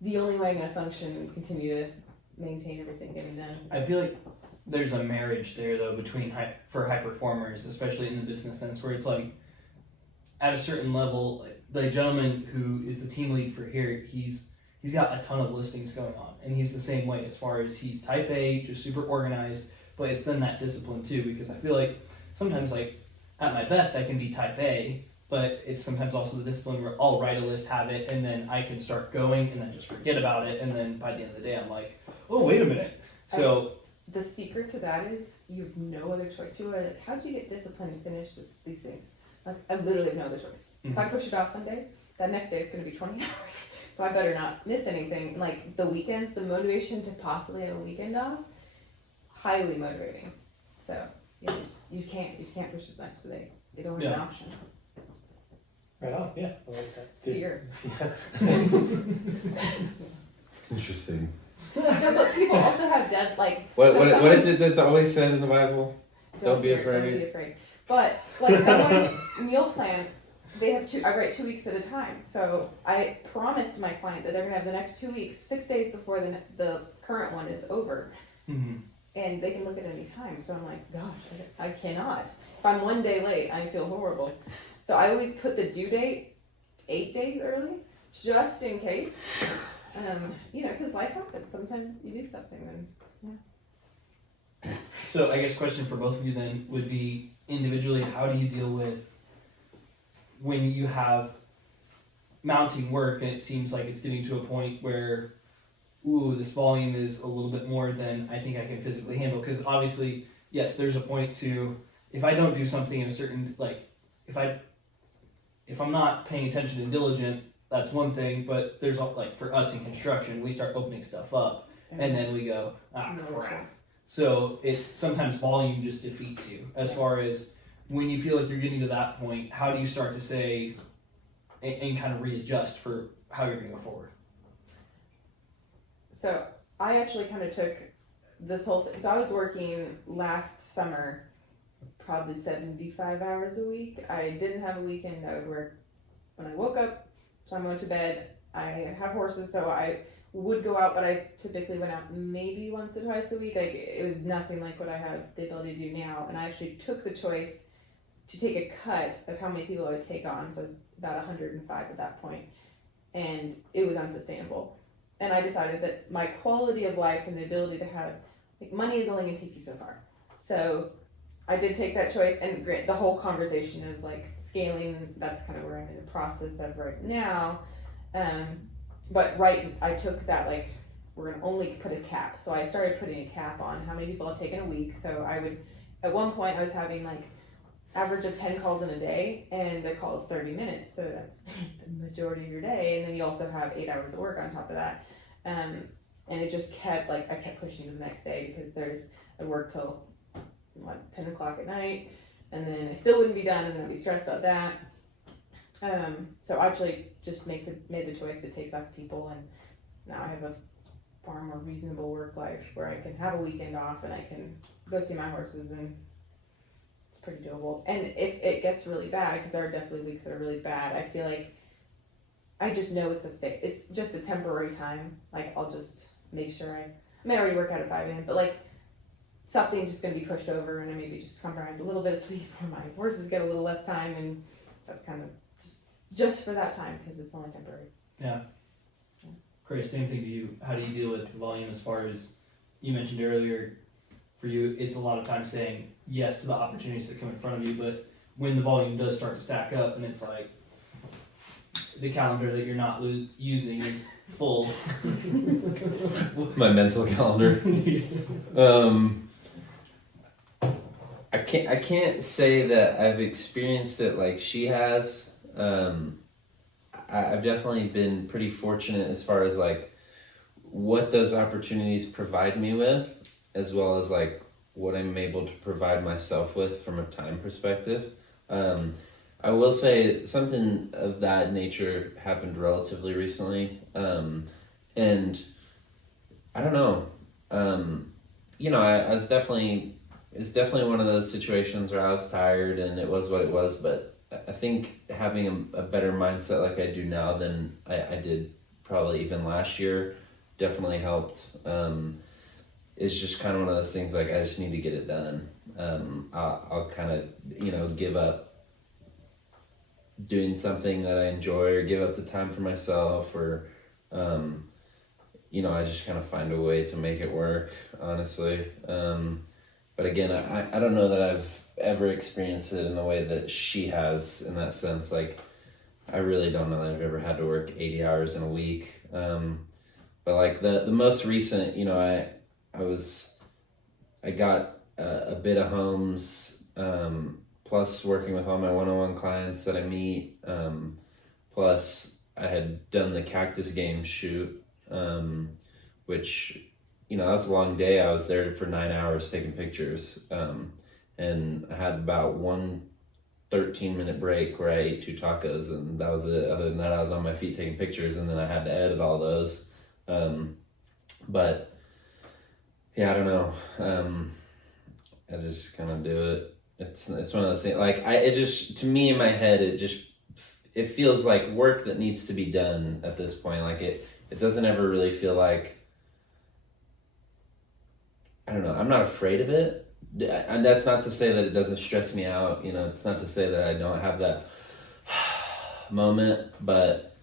the only way I'm gonna function and continue to maintain everything getting done. I feel like there's a marriage there though between for high performers, especially in the business sense, where it's like at a certain level, the gentleman who is the team lead for here, he's got a ton of listings going on, and he's the same way as far as he's type A, just super organized, but it's then that discipline too, because I feel like sometimes like at my best I can be type A, but it's sometimes also the discipline where I'll write a list, have it, and then I can start going and then just forget about it, and then by the end of the day I'm like, oh wait a minute. So the secret to that is you have no other choice. People are like, how do you get disciplined to finish these things? Like, I literally have no other choice. If I push it off one day, that next day is going to be 20 hours. So I better not miss anything. Like the weekends, the motivation to possibly have a weekend off, highly motivating. So yeah, you just can't push it next day. They don't have an option. Right on. Yeah, I like that. See, Fear. yeah. Interesting. No, but people also have What so is it that's always said in the Bible? Don't be afraid. Don't be afraid. But like someone's meal plan, they have I write 2 weeks at a time. So I promised my client that they're gonna have the next 2 weeks, 6 days before the current one is over, and they can look at any time. So I'm like, gosh, I cannot. If I'm 1 day late, I feel horrible. So I always put the due date 8 days early, just in case. Because life happens. Sometimes you do something and So I guess question for both of you then would be individually, how do you deal with when you have mounting work and it seems like it's getting to a point where, ooh, this volume is a little bit more than I think I can physically handle? Because obviously, yes, there's a point to, if I don't do something in a certain, like, if I'm not paying attention and diligent, that's one thing, but there's like for us in construction, we start opening stuff up and then we go, crap. So it's sometimes volume just defeats you as far as when you feel like you're getting to that point, how do you start to say and kind of readjust for how you're going to go forward? So I actually kind of took this whole thing. So I was working last summer, probably 75 hours a week. I didn't have a weekend. I would work when I woke up, time I went to bed. I have horses, so I would go out, but I typically went out maybe once or twice a week. Like it was nothing like what I have the ability to do now. And I actually took the choice to take a cut of how many people I would take on. So it was about 105 at that point, and it was unsustainable. And I decided that my quality of life and the ability to have, like, money is only going to take you so far. So I did take that choice, and the whole conversation of like scaling, that's kind of where I'm in the process of right now. But I took that, like, we're going to only put a cap. So I started putting a cap on how many people I'll take in a week. So I would, at one point I was having like average of 10 calls in a day, and a call is 30 minutes. So that's the majority of your day. And then you also have 8 hours of work on top of that. And it just kept, like, I kept pushing to the next day because I'd work till 10 o'clock at night, and then it still wouldn't be done, and then I'd be stressed about that. So I actually just made the choice to take less people, and now I have a far more reasonable work life where I can have a weekend off and I can go see my horses, and it's pretty doable. And if it gets really bad, because there are definitely weeks that are really bad, I feel like I just know it's just a temporary time. Like, I'll just make sure I already work out at 5 a.m., but like something's just going to be pushed over, and I maybe just compromise a little bit of sleep, or my horses get a little less time, and that's kind of just for that time, because it's only temporary. Yeah. Chris, same thing to you. How do you deal with volume as far as you mentioned earlier? For you, it's a lot of times saying yes to the opportunities that come in front of you, but when the volume does start to stack up and it's like the calendar that you're not using is full. My mental calendar. I can't say that I've experienced it like she has. I've definitely been pretty fortunate as far as like what those opportunities provide me with, as well as like what I'm able to provide myself with from a time perspective. I will say something of that nature happened relatively recently. And I don't know, I was it's definitely one of those situations where I was tired and it was what it was, but I think having a better mindset like I do now than I did probably even last year definitely helped. is just kind of one of those things, like, I just need to get it done. I'll kind of, you know, give up doing something that I enjoy, or give up the time for myself, or, you know, I just kind of find a way to make it work, honestly. But again, I don't know that I've ever experienced it in the way that she has, in that sense. Like, I really don't know that I've ever had to work 80 hours in a week. But like the most recent, you know, I got a bit of homes, plus working with all my one-on-one clients that I meet, plus I had done the cactus game shoot, which, you know, that was a long day. I was there for 9 hours taking pictures, and I had about one 13-minute break where I ate 2 tacos, and that was it. Other than that, I was on my feet taking pictures, and then I had to edit all those. But yeah, I don't know. I just kind of do it. It's one of those things. Like, to me in my head, it feels like work that needs to be done at this point. Like, it doesn't ever really feel like, I don't know. I'm not afraid of it. And that's not to say that it doesn't stress me out. You know, it's not to say that I don't have that moment, but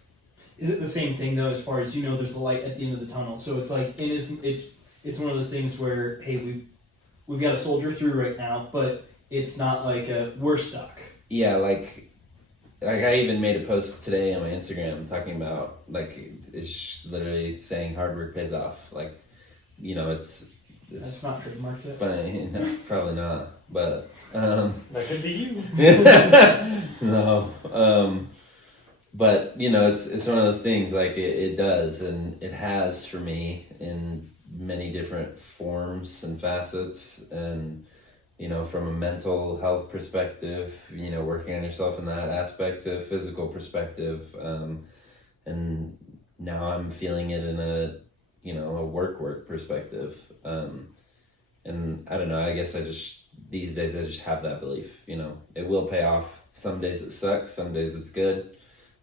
Is it the same thing though, as far as, you know, there's a light at the end of the tunnel? So it's like, it's one of those things where, hey, we've got to soldier through right now, but it's not like we're stuck. Yeah, like I even made a post today on my Instagram talking about, like, it's literally saying hard work pays off. Like, you know, it's That's not trademarked yet. funny. No, probably not, but That could be you. no. But, you know, it's one of those things, like, it does, and it has for me in many different forms and facets. And, you know, from a mental health perspective, you know, working on yourself in that aspect, a physical perspective, and now I'm feeling it in a, you know, a work perspective. And I don't know, I guess these days I just have that belief, you know, it will pay off. Some days it sucks, some days it's good.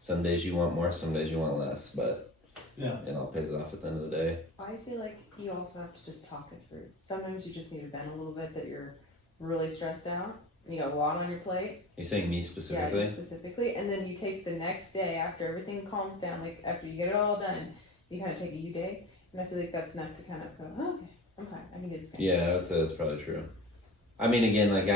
Some days you want more, some days you want less, but yeah, it all pays off at the end of the day. I feel like you also have to just talk it through. Sometimes you just need to vent a little bit that you're really stressed out. You got a lot on your plate. You're saying me specifically? Yeah, you specifically. And then you take the next day after everything calms down, like after you get it all done, you kind of take a you day. And I feel like that's enough to kind of go, oh, okay, I'm fine. I can do this. Yeah, I would say that's probably true. I mean, again, like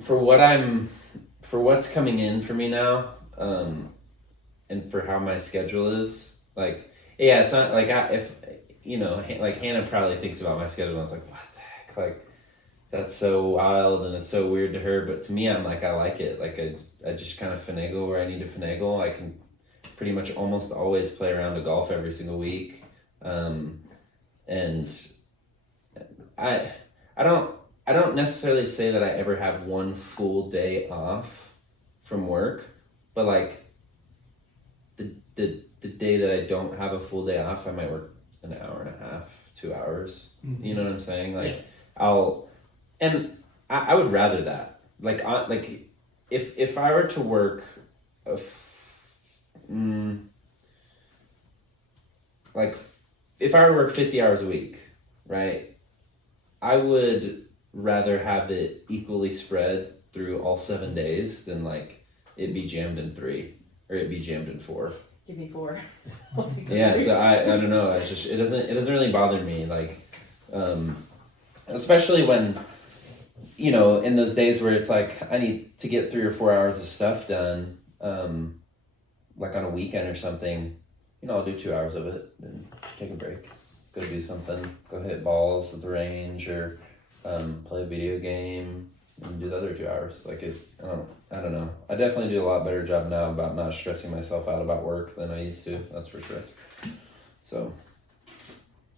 for what's coming in for me now, and for how my schedule is, like, yeah, it's not like if you know, like, Hannah probably thinks about my schedule and I was like, what the heck, like, that's so wild and it's so weird to her, but to me, I'm like, I like it. Like, I just kind of finagle where I need to finagle. I can pretty much almost always play around to golf every single week, and I don't necessarily say that I ever have one full day off from work, but like the day that I don't have a full day off, I might work an hour and a half, 2 hours. Mm-hmm. You know what I'm saying? Like, Yeah. I would rather that. Like, if I were to work like, if I were to work 50 hours a week, right, I would rather have it equally spread through all 7 days than, like, it be jammed in 3 or it be jammed in 4. Give me 4. Yeah, so I don't know. It doesn't really bother me, like, especially when, you know, in those days where it's like I need to get 3 or 4 hours of stuff done, like on a weekend or something. You know, I'll do 2 hours of it and take a break, go do something, go hit balls at the range, or play a video game and do the other 2 hours. Like, I don't know. I definitely do a lot better job now about not stressing myself out about work than I used to. That's for sure. So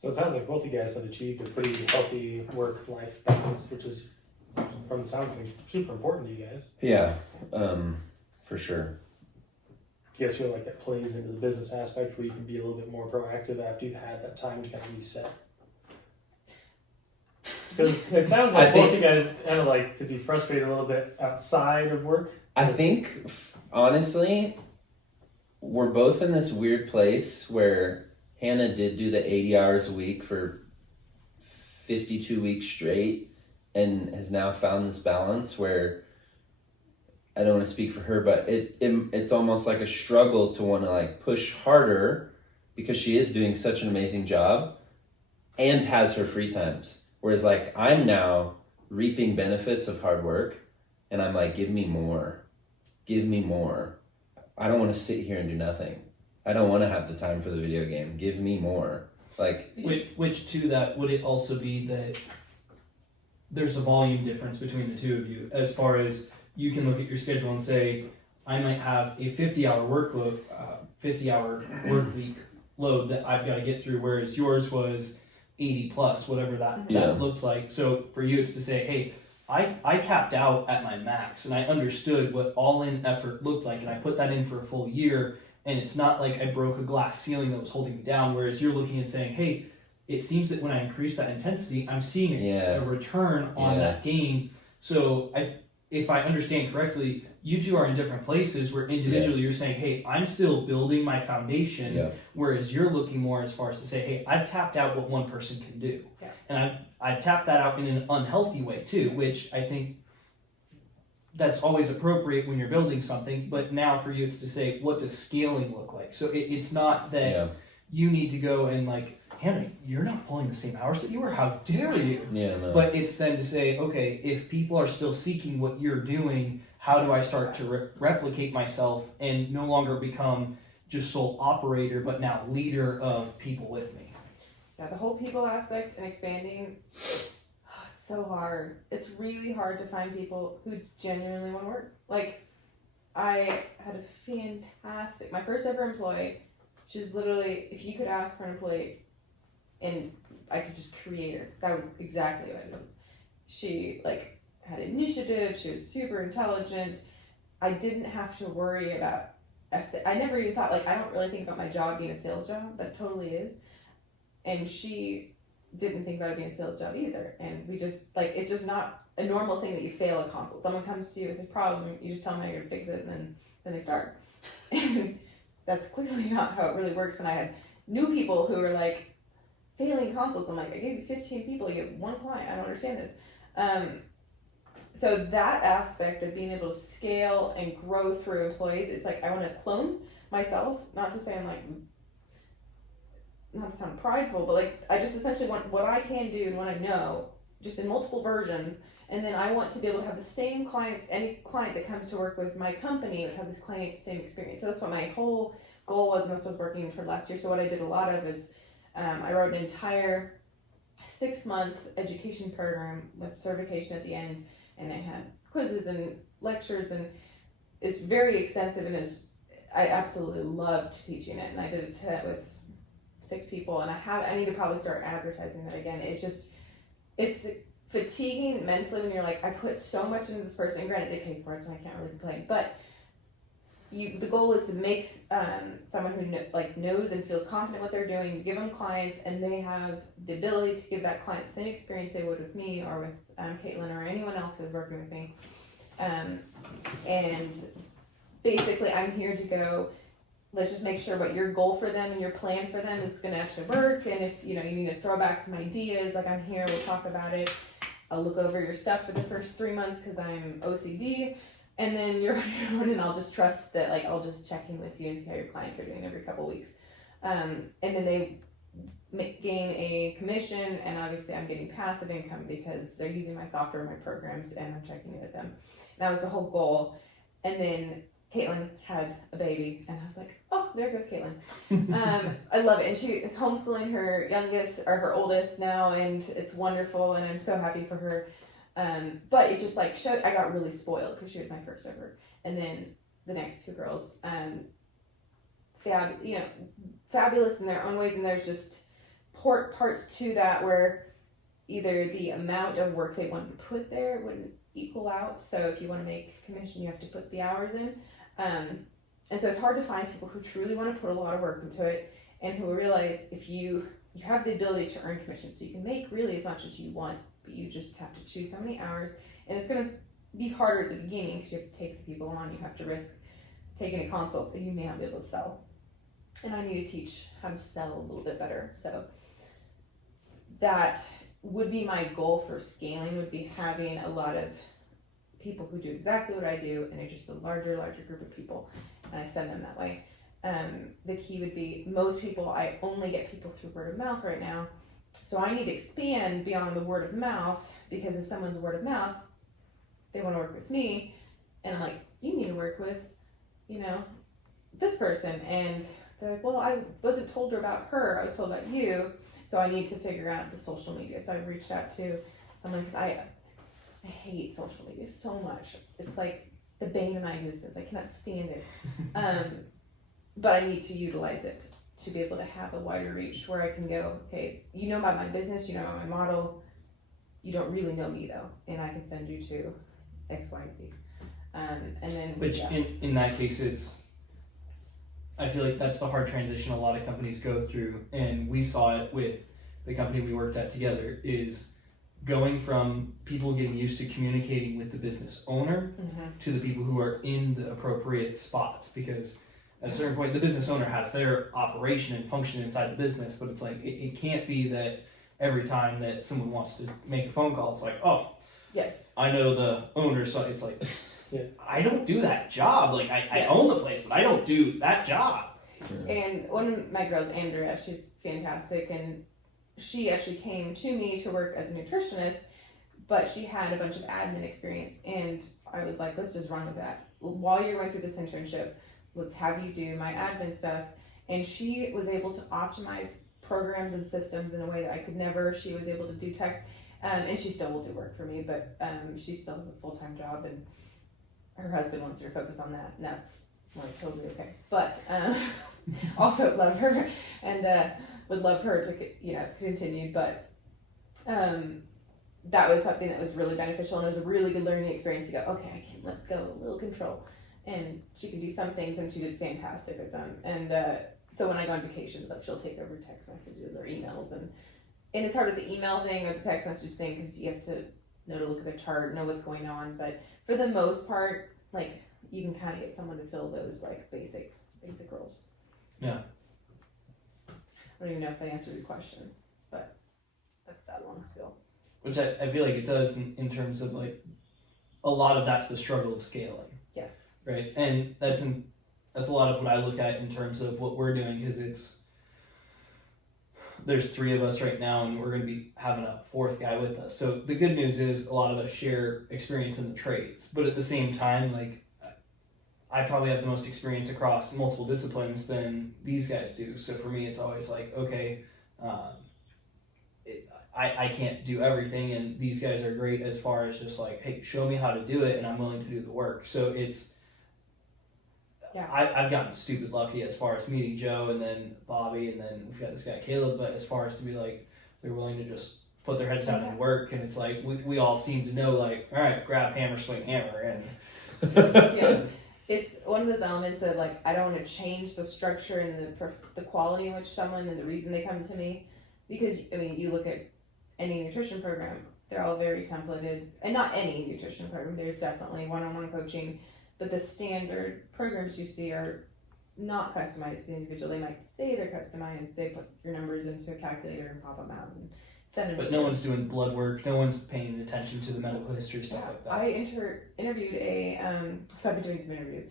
it sounds like both you guys have achieved a pretty healthy work-life balance, which is, from the sound of things, super important to you guys. yeah, for sure. Do you guys feel like that plays into the business aspect where you can be a little bit more proactive after you've had that time to kind of reset? Because it sounds like both you guys kind of like to be frustrated a little bit outside of work. I think, honestly, we're both in this weird place where Hannah did do the 80 hours a week for 52 weeks straight and has now found this balance where I don't want to speak for her, but it's almost like a struggle to want to like push harder because she is doing such an amazing job and has her free times. Whereas like I'm now reaping benefits of hard work and I'm like, give me more. I don't want to sit here and do nothing. I don't want to have the time for the video game. Give me more. Like, which to that, would it also be that there's a volume difference between the two of you as far as you can look at your schedule and say, I might have a 50-hour work week load that I've got to get through, whereas yours was 80 plus, whatever that looked like. So for you, it's to say, hey, I capped out at my max and I understood what all-in effort looked like, and I put that in for a full year, and it's not like I broke a glass ceiling that was holding me down, whereas you're looking and saying, hey, it seems that when I increase that intensity, I'm seeing a return on that gain. So if I understand correctly, you two are in different places where individually you're saying, hey, I'm still building my foundation, whereas you're looking more as far as to say, hey, I've tapped out what one person can do. Yeah. And I've tapped that out in an unhealthy way too, which I think that's always appropriate when you're building something. But now for you, it's to say, what does scaling look like? So it's not that you need to go and like, Hannah, you're not pulling the same hours that you were. How dare you? But it's then to say, okay, if people are still seeking what you're doing, how do I start to replicate myself and no longer become just sole operator, but now leader of people with me? Yeah, the whole people aspect and expanding, it's so hard. It's really hard to find people who genuinely want to work. Like, I had my first ever employee. She was literally, if you could ask for an employee, and I could just create her. That was exactly what it was. She like had initiative. She was super intelligent. I didn't have to worry about. I never even thought like I don't really think about my job being a sales job, but it totally is. And she didn't think about it being a sales job either. And we just like it's just not a normal thing that you fail a consult. Someone comes to you with a problem, you just tell them how you're gonna fix it, and then they start. And that's clearly not how it really works. And I had new people who were like. Failing consults, I'm like, I gave you 15 people, you get one client, I don't understand this. So that aspect of being able to scale and grow through employees, it's like I want to clone myself, not to say I'm like, not to sound prideful, but like I just essentially want what I can do and what I know, just in multiple versions, and then I want to be able to have the same clients, any client that comes to work with my company would have this client same experience. So that's what my whole goal was, and that's what I was working toward last year. So what I did a lot of is I wrote an entire 6-month education program with certification at the end, and I had quizzes and lectures, and it's very extensive, and I absolutely loved teaching it, and I did it with 6 people, and I need to probably start advertising that again. It's fatiguing mentally when you're like, I put so much into this person, and granted they pay for it, so I can't really complain, but the goal is to make someone who knows and feels confident what they're doing. You give them clients, and they have the ability to give that client the same experience they would with me or with Caitlin or anyone else who's working with me. And basically, I'm here to go. Let's just make sure what your goal for them and your plan for them is going to actually work. And if you need to throw back some ideas, like I'm here, we'll talk about it. I'll look over your stuff for the first 3 months because I'm OCD. And then you're on your own, and I'll just trust that, like, I'll just check in with you and see how your clients are doing every couple weeks. And then they gain a commission, and obviously I'm getting passive income because they're using my software, my programs, and I'm checking in with them. And that was the whole goal. And then Caitlin had a baby, and I was like, oh, there goes Caitlin. I love it. And she is homeschooling her youngest, or her oldest now, and it's wonderful, and I'm so happy for her. But it just like showed I got really spoiled because she was my first ever, and then the next 2 girls, fabulous in their own ways, and there's just parts to that where either the amount of work they wanted to put there wouldn't equal out. So if you want to make commission, you have to put the hours in, and so it's hard to find people who truly want to put a lot of work into it and who realize if you have the ability to earn commission, so you can make really as much as you want. But you just have to choose so many hours, and it's going to be harder at the beginning because you have to take the people on. You have to risk taking a consult that you may not be able to sell, and I need to teach how to sell a little bit better. So that would be my goal for scaling would be having a lot of people who do exactly what I do, and it's just a larger group of people, and I send them that way. The key would be most people, I only get people through word of mouth right now, so I need to expand beyond the word of mouth, because if someone's word of mouth, they want to work with me, and I'm like, you need to work with, this person, and they're like, well, I wasn't told her about her, I was told about you, so I need to figure out the social media. So I've reached out to someone, because I hate social media so much. It's like the bane of my existence. I cannot stand it. But I need to utilize it to be able to have a wider reach where I can go, okay, you know about my business, you know about my model, you don't really know me though, and I can send you to X, Y, and Z. And then Which in that case, I feel like that's the hard transition a lot of companies go through, and we saw it with the company we worked at together, is going from people getting used to communicating with the business owner to the people who are in the appropriate spots, because at a certain point the business owner has their operation and function inside the business, but it's like it can't be that every time that someone wants to make a phone call, it's like, oh, yes, I know the owner, so it's like, Yeah. I don't do that job. Like I own the place, but I don't do that job. And one of my girls, Andrea, she's fantastic, and she actually came to me to work as a nutritionist, but she had a bunch of admin experience, and I was like, let's just run with that. While you're going through this internship, let's have you do my admin stuff. And she was able to optimize programs and systems in a way that I could never. She was able to do text, and she still will do work for me, but she still has a full-time job, and her husband wants her to focus on that, and that's like totally okay. But also love her, and would love her to continue, but that was something that was really beneficial, and it was a really good learning experience to go, okay, I can let go a little control, and she can do some things, and she did fantastic with them. And so when I go on vacations, like, she'll take over text messages or emails, and it's hard with the email thing or the text message thing, because you have to know to look at the chart, know what's going on, but for the most part, like, you can kind of get someone to fill those like basic roles. Yeah. I don't even know if I answered your question, but that's that long skill. Which I feel like it does in terms of like a lot of that's the struggle of scaling, Yes. right? And that's a lot of what I look at in terms of what we're doing, because there's 3 of us right now, and we're going to be having a 4th guy with us. So the good news is a lot of us share experience in the trades, but at the same time, like, I probably have the most experience across multiple disciplines than these guys do. So for me, it's always like, okay, I can't do everything, and these guys are great as far as just like, hey, show me how to do it, and I'm willing to do the work. So it's, Yeah. I've gotten stupid lucky as far as meeting Joe and then Bobby, and then we've got this guy Caleb, but as far as to be like, they're willing to just put their heads down and work, and it's like, we all seem to know, like, all right, grab hammer, swing hammer, and So, yes. It's one of those elements of like, I don't want to change the structure and the quality in which someone and the reason they come to me, because I mean, you look at any nutrition program, they're all very templated, and not any nutrition program, there's definitely one-on-one coaching, but the standard programs you see are not customized to the individual. They might say they're customized, they put your numbers into a calculator and pop them out and send them. but no one's doing blood work, no one's paying attention to the medical history, stuff Yeah, like that. I interviewed so I've been doing some interviews,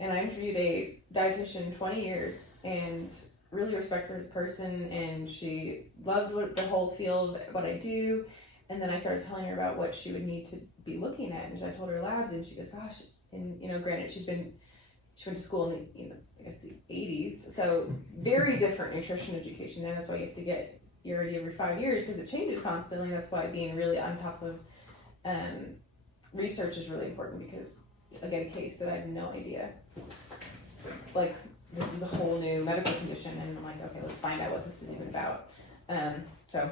and I interviewed a dietitian 20 years, and really respect her as a person, and she loved the whole field of what I do. And then I started telling her about what she would need to be looking at, and I told her labs, and she goes, gosh, and granted she went to school in the I guess the 80s, so very different nutrition education. And that's why you have to get you're already every 5 years, because it changes constantly. That's why being really on top of research is really important, because I get a case that I had no idea, like, this is a whole new medical condition, and I'm like, okay, let's find out what this is even about. So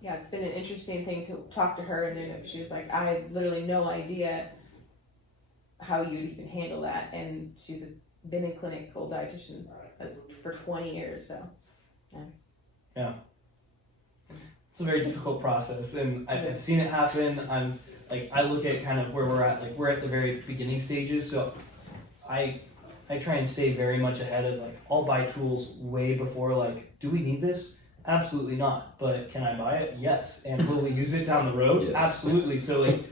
yeah, it's been an interesting thing to talk to her, and then she was like, I had literally no idea how you'd even handle that, and she's been a clinical dietitian for 20 years, so Yeah. It's a very difficult process, and I've seen it happen. I'm like, I look at kind of where we're at, like, we're at the very beginning stages, so I try and stay very much ahead of, like, I'll buy tools way before, like, do we need this? Absolutely not. But can I buy it? Yes. And will we use it down the road? Yes. Absolutely. So like,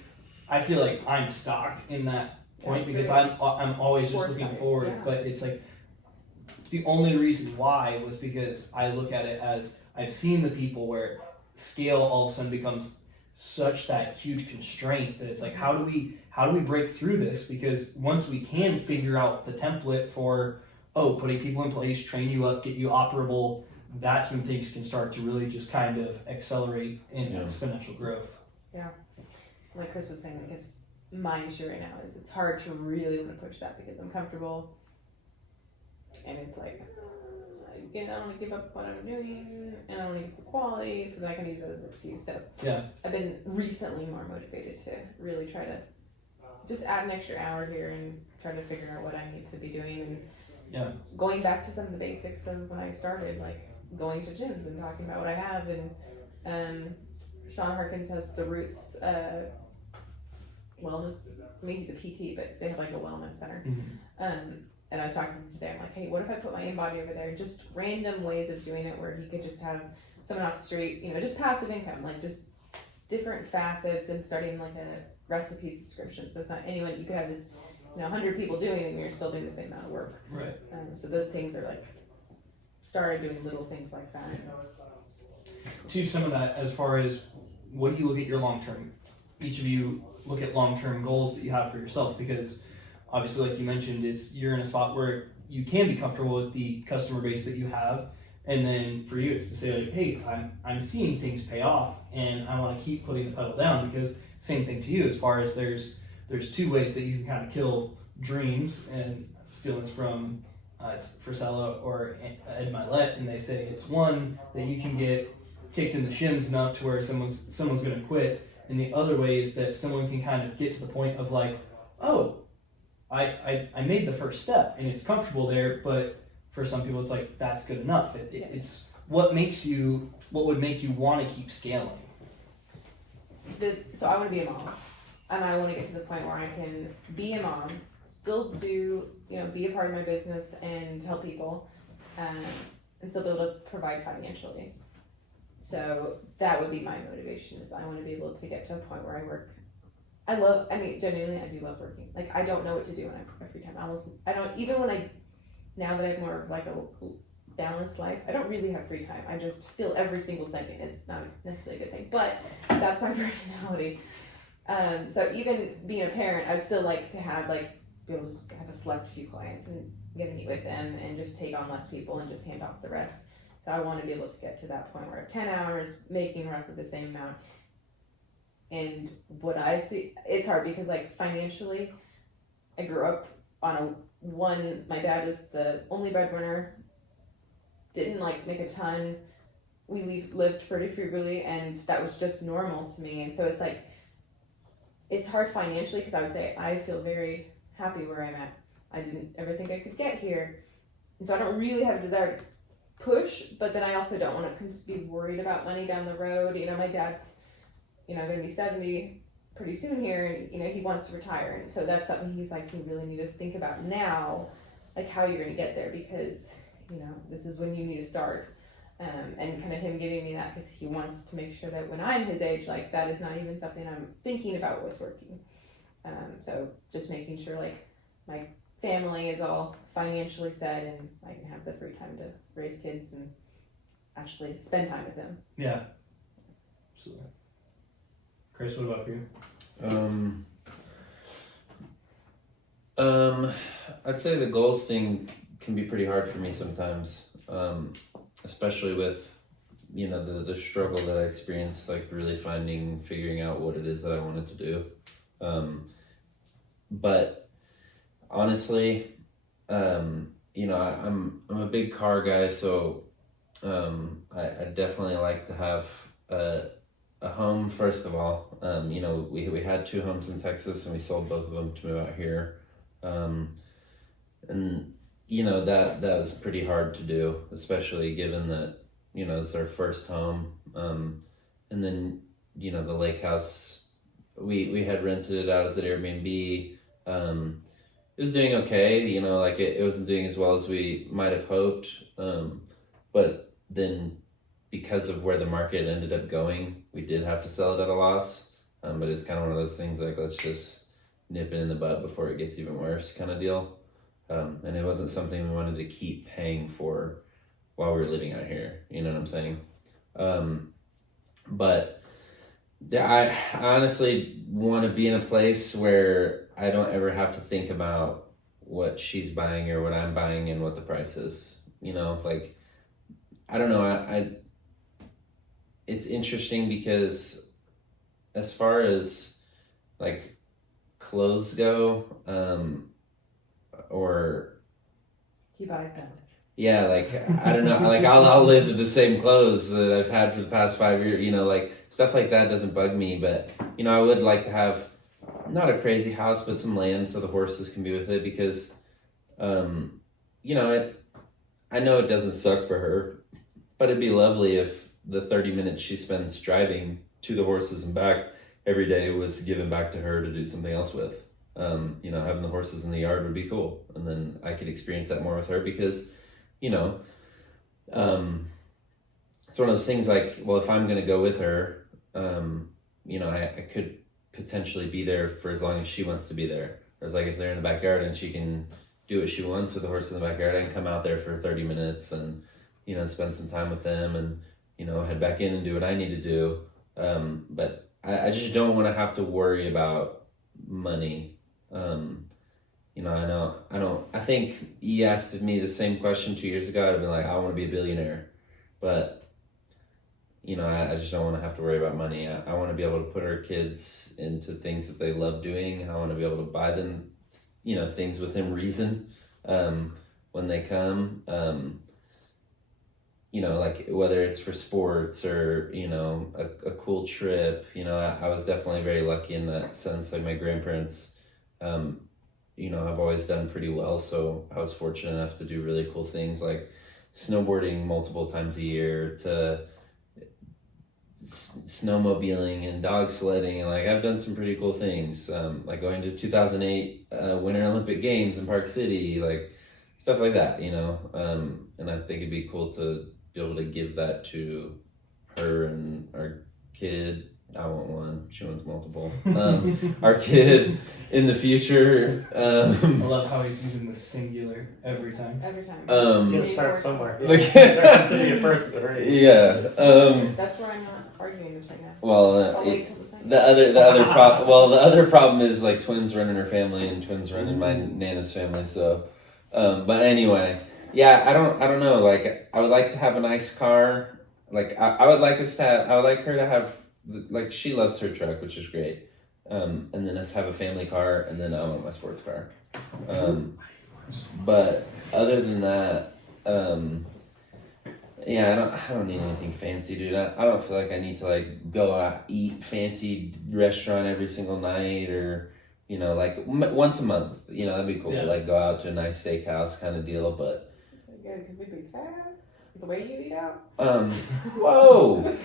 I feel like I'm stocked in that point That's because very I'm always just looking foresight, forward. yeah. But it's like the only reason why was because I look at it as I've seen the people where scale all of a sudden becomes such that huge constraint that it's like how do we break through this, because once we can figure out the template for putting people in place, train you up, get you operable, that's when things can start to really just kind of accelerate in exponential growth. Like Chris was saying, like it's my issue right now is it's hard to really want to push that because I'm comfortable, and it's like I don't want to give up what I'm doing, and I want to get the quality so that I can use it as an excuse. So Yeah. I've been recently more motivated to really try to just add an extra hour here and try to figure out what I need to be doing, and going back to some of the basics of when I started, like going to gyms and talking about what I have. And Sean Harkins has the Roots wellness. I mean, he's a PT, but they have like a wellness center. And I was talking to him today. I'm like, hey, what if I put my InBody over there? Just random ways of doing it where he could just have someone off the street, just passive income, like just different facets, and starting like a recipe subscription. So it's not anyone, you could have this, 100 people doing it and you're still doing the same amount of work. Right. So those things are like, started doing little things like that. To some of that, as far as what do you look at your long-term, each of you look at long-term goals that you have for yourself, because obviously, like you mentioned, you're in a spot where you can be comfortable with the customer base that you have, and then for you, it's to say like, hey, I'm seeing things pay off, and I want to keep putting the pedal down, because same thing to you as far as there's two ways that you can kind of kill dreams, and stealing this from it's Frisella or Ed Milet, and they say it's one that you can get kicked in the shins enough to where someone's going to quit, and the other way is that someone can kind of get to the point of like, oh, I made the first step and it's comfortable there, but for some people it's like that's good enough. It's what would make you want to keep scaling. So I want to be a mom, and I want to get to the point where I can be a mom, still do be a part of my business and help people, and still be able to provide financially. So that would be my motivation, is I want to be able to get to a point where I work. Genuinely, I do love working. Like, I don't know what to do when I have my free time. Now that I have more of like a balanced life, I don't really have free time. I just feel every single second. It's not necessarily a good thing, but that's my personality. So even being a parent, I'd still like to have be able to have a select few clients and get to meet with them and just take on less people and just hand off the rest. So I want to be able to get to that point where 10 hours making roughly the same amount. And what I see, it's hard because financially, I grew up on my dad was the only breadwinner, didn't make a ton. We lived pretty frugally, and that was just normal to me. And so it's hard financially, because I would say I feel very happy where I'm at. I didn't ever think I could get here. And so I don't really have a desire to push, but then I also don't want to be worried about money down the road. My dad's going to be 70 pretty soon here, and he wants to retire, and so that's something he's you really need to think about now, how you're going to get there, because this is when you need to start, and kind of him giving me that, because he wants to make sure that when I'm his age, that is not even something I'm thinking about with working. So just making sure my family is all financially set, and I can have the free time to raise kids and actually spend time with them. Yeah, absolutely. Chris, what about for you? I'd say the goals thing can be pretty hard for me sometimes, especially with the struggle that I experienced, really figuring out what it is that I wanted to do. But honestly, I'm a big car guy, so I definitely like to have a home, first of all. We had 2 homes in Texas, and we sold both of them to move out here. And that was pretty hard to do, especially given that it's our first home. And then the lake house, we had rented it out as an Airbnb. It was doing okay, it wasn't doing as well as we might have hoped. But then because of where the market ended up going, we did have to sell it at a loss. But it's kind of one of those things like, let's just nip it in the bud before it gets even worse kind of deal. And it wasn't something we wanted to keep paying for while we were living out here. You know what I'm saying? But yeah, I honestly want to be in a place where I don't ever have to think about what she's buying or what I'm buying and what the price is. You know, like, I don't know. I it's interesting because as far as like clothes go, or He buys them. yeah, like I don't know, like I'll live in the same clothes that I've had for the past 5 years. You know, like stuff like that doesn't bug me. But you know, I would like to have not a crazy house, but some land so the horses can be with it because, you know, I know it doesn't suck for her, but it'd be lovely if the 30 minutes she spends driving to the horses and back every day was given back to her to do something else with. You know, having the horses in the yard would be cool. And then I could experience that more with her because, you know, it's one of those things like, well, if I'm going to go with her, you know, I could potentially be there for as long as she wants to be there. Whereas like if they're in the backyard and she can do what she wants with the horse in the backyard, I can come out there for 30 minutes and, you know, spend some time with them and, you know, head back in and do what I need to do. But I just don't want to have to worry about money. You know, I think he asked me the same question 2 years ago. I'd been like, I want to be a billionaire, but you know, I just don't want to have to worry about money. I want to be able to put our kids into things that they love doing. I want to be able to buy them, you know, things within reason, when they come, you know, like whether it's for sports or, you know, a cool trip. You know, I was definitely very lucky in that sense. Like my grandparents, you know, I've always done pretty well. So I was fortunate enough to do really cool things like snowboarding multiple times a year to snowmobiling and dog sledding. And like, I've done some pretty cool things. Like going to 2008 Winter Olympic Games in Park City, like stuff like that, you know? And I think it'd be cool to be able to give that to her and our kid. I want one. She wants multiple. Our kid in the future. I love how he's using the singular every time. Every time. You gotta start somewhere. Yeah. Like- There has to be a first at the very least. Yeah. That's where I'm not arguing this right now. Well, I'll wait till the second. the other problem is like twins running her family and twins running my Nana's family. So, but anyway, yeah, I don't know. Like, I would like to have a nice car. Like, I would like her to have, like, she loves her truck, which is great. And then us have a family car, and then I want my sports car. But other than that, yeah, I don't need anything fancy, dude. I don't feel like I need to like go out eat fancy restaurant every single night, or you know, like once a month. You know, that'd be cool. Yeah. Like go out to a nice steakhouse kind of deal. But So good, because we'd be fat. The way you eat out. whoa,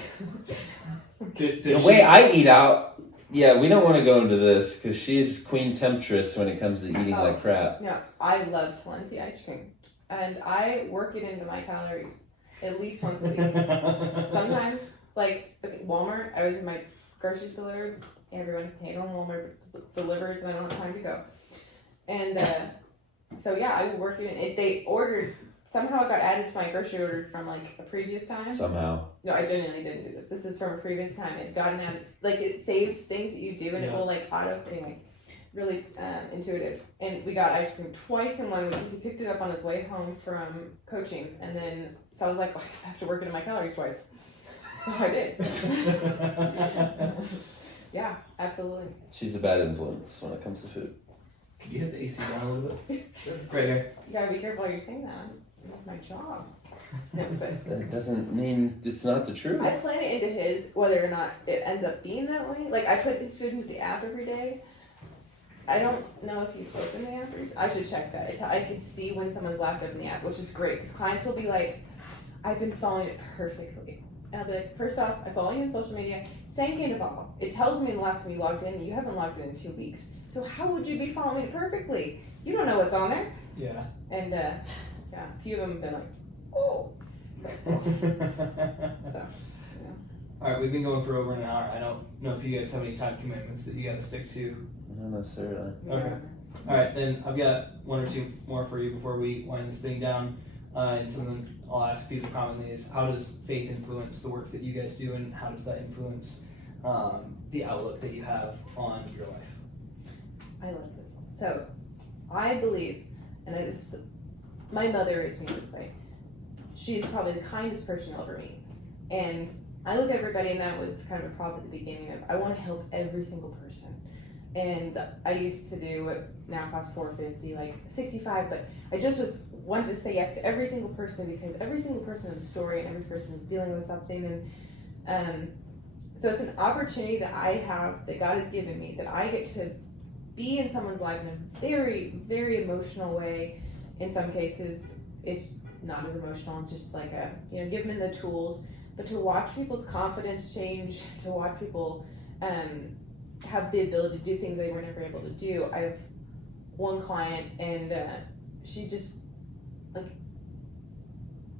Did the she- way I eat out. Yeah, we don't want to go into this because she's queen temptress when it comes to eating Oh. like crap. No, I love Talenti ice cream. And I work it into my calories at least once a week. Sometimes, like Walmart, I was in my groceries delivered. Everyone hate on Walmart, but delivers and I don't have time to go. And so yeah, I would work it in. They ordered, somehow it got added to my grocery order from like a previous time. Somehow. No, I genuinely didn't do this. This is from a previous time. It got an added, like it saves things that you do and it Yeah. will like auto, anyway, really intuitive. And we got ice cream twice in 1 week because he picked it up on his way home from coaching. And then, so I was like, well, I guess I have to work into my calories twice. So I did. Yeah, absolutely. She's a bad influence when it comes to food. Could you hit the AC down a little bit? Right here. You gotta be careful how you're saying that. That's my job. No, but That doesn't mean it's not the truth. I plan it into his, whether or not it ends up being that way. Like, I put his food into the app every day. I don't know if you've opened the app. I should check that. I could see when someone's last opened the app, which is great because clients will be like, I've been following it perfectly. And I'll be like, first off, I follow you on social media. Same kind of all. It tells me the last time you logged in, and you haven't logged in 2 weeks. So how would you be following it perfectly? You don't know what's on there. Yeah. And yeah, a few of them have been like, oh. So, All right, we've been going for over an hour. I don't know if you guys have any time commitments that you got to stick to. Not necessarily. Okay. All right, then I've got one or two more for you before we wind this thing down. And something I'll ask people commonly is, how does faith influence the work that you guys do, and how does that influence the outlook that you have on your life? I love this. So, I believe, and my mother raised me this way. She's probably the kindest person you'll ever meet. And I look at everybody, and that was kind of a problem at the beginning of, I want to help every single person. And I used to do what now costs $450, like $65, but I just wanted to say yes to every single person, because every single person has a story, and every person is dealing with something. And so it's an opportunity that I have, that God has given me, that I get to be in someone's life in a very, very emotional way. In some cases, it's not as emotional, just like give them the tools. But to watch people's confidence change, to watch people have the ability to do things they were never able to do. I have one client, and she just, like,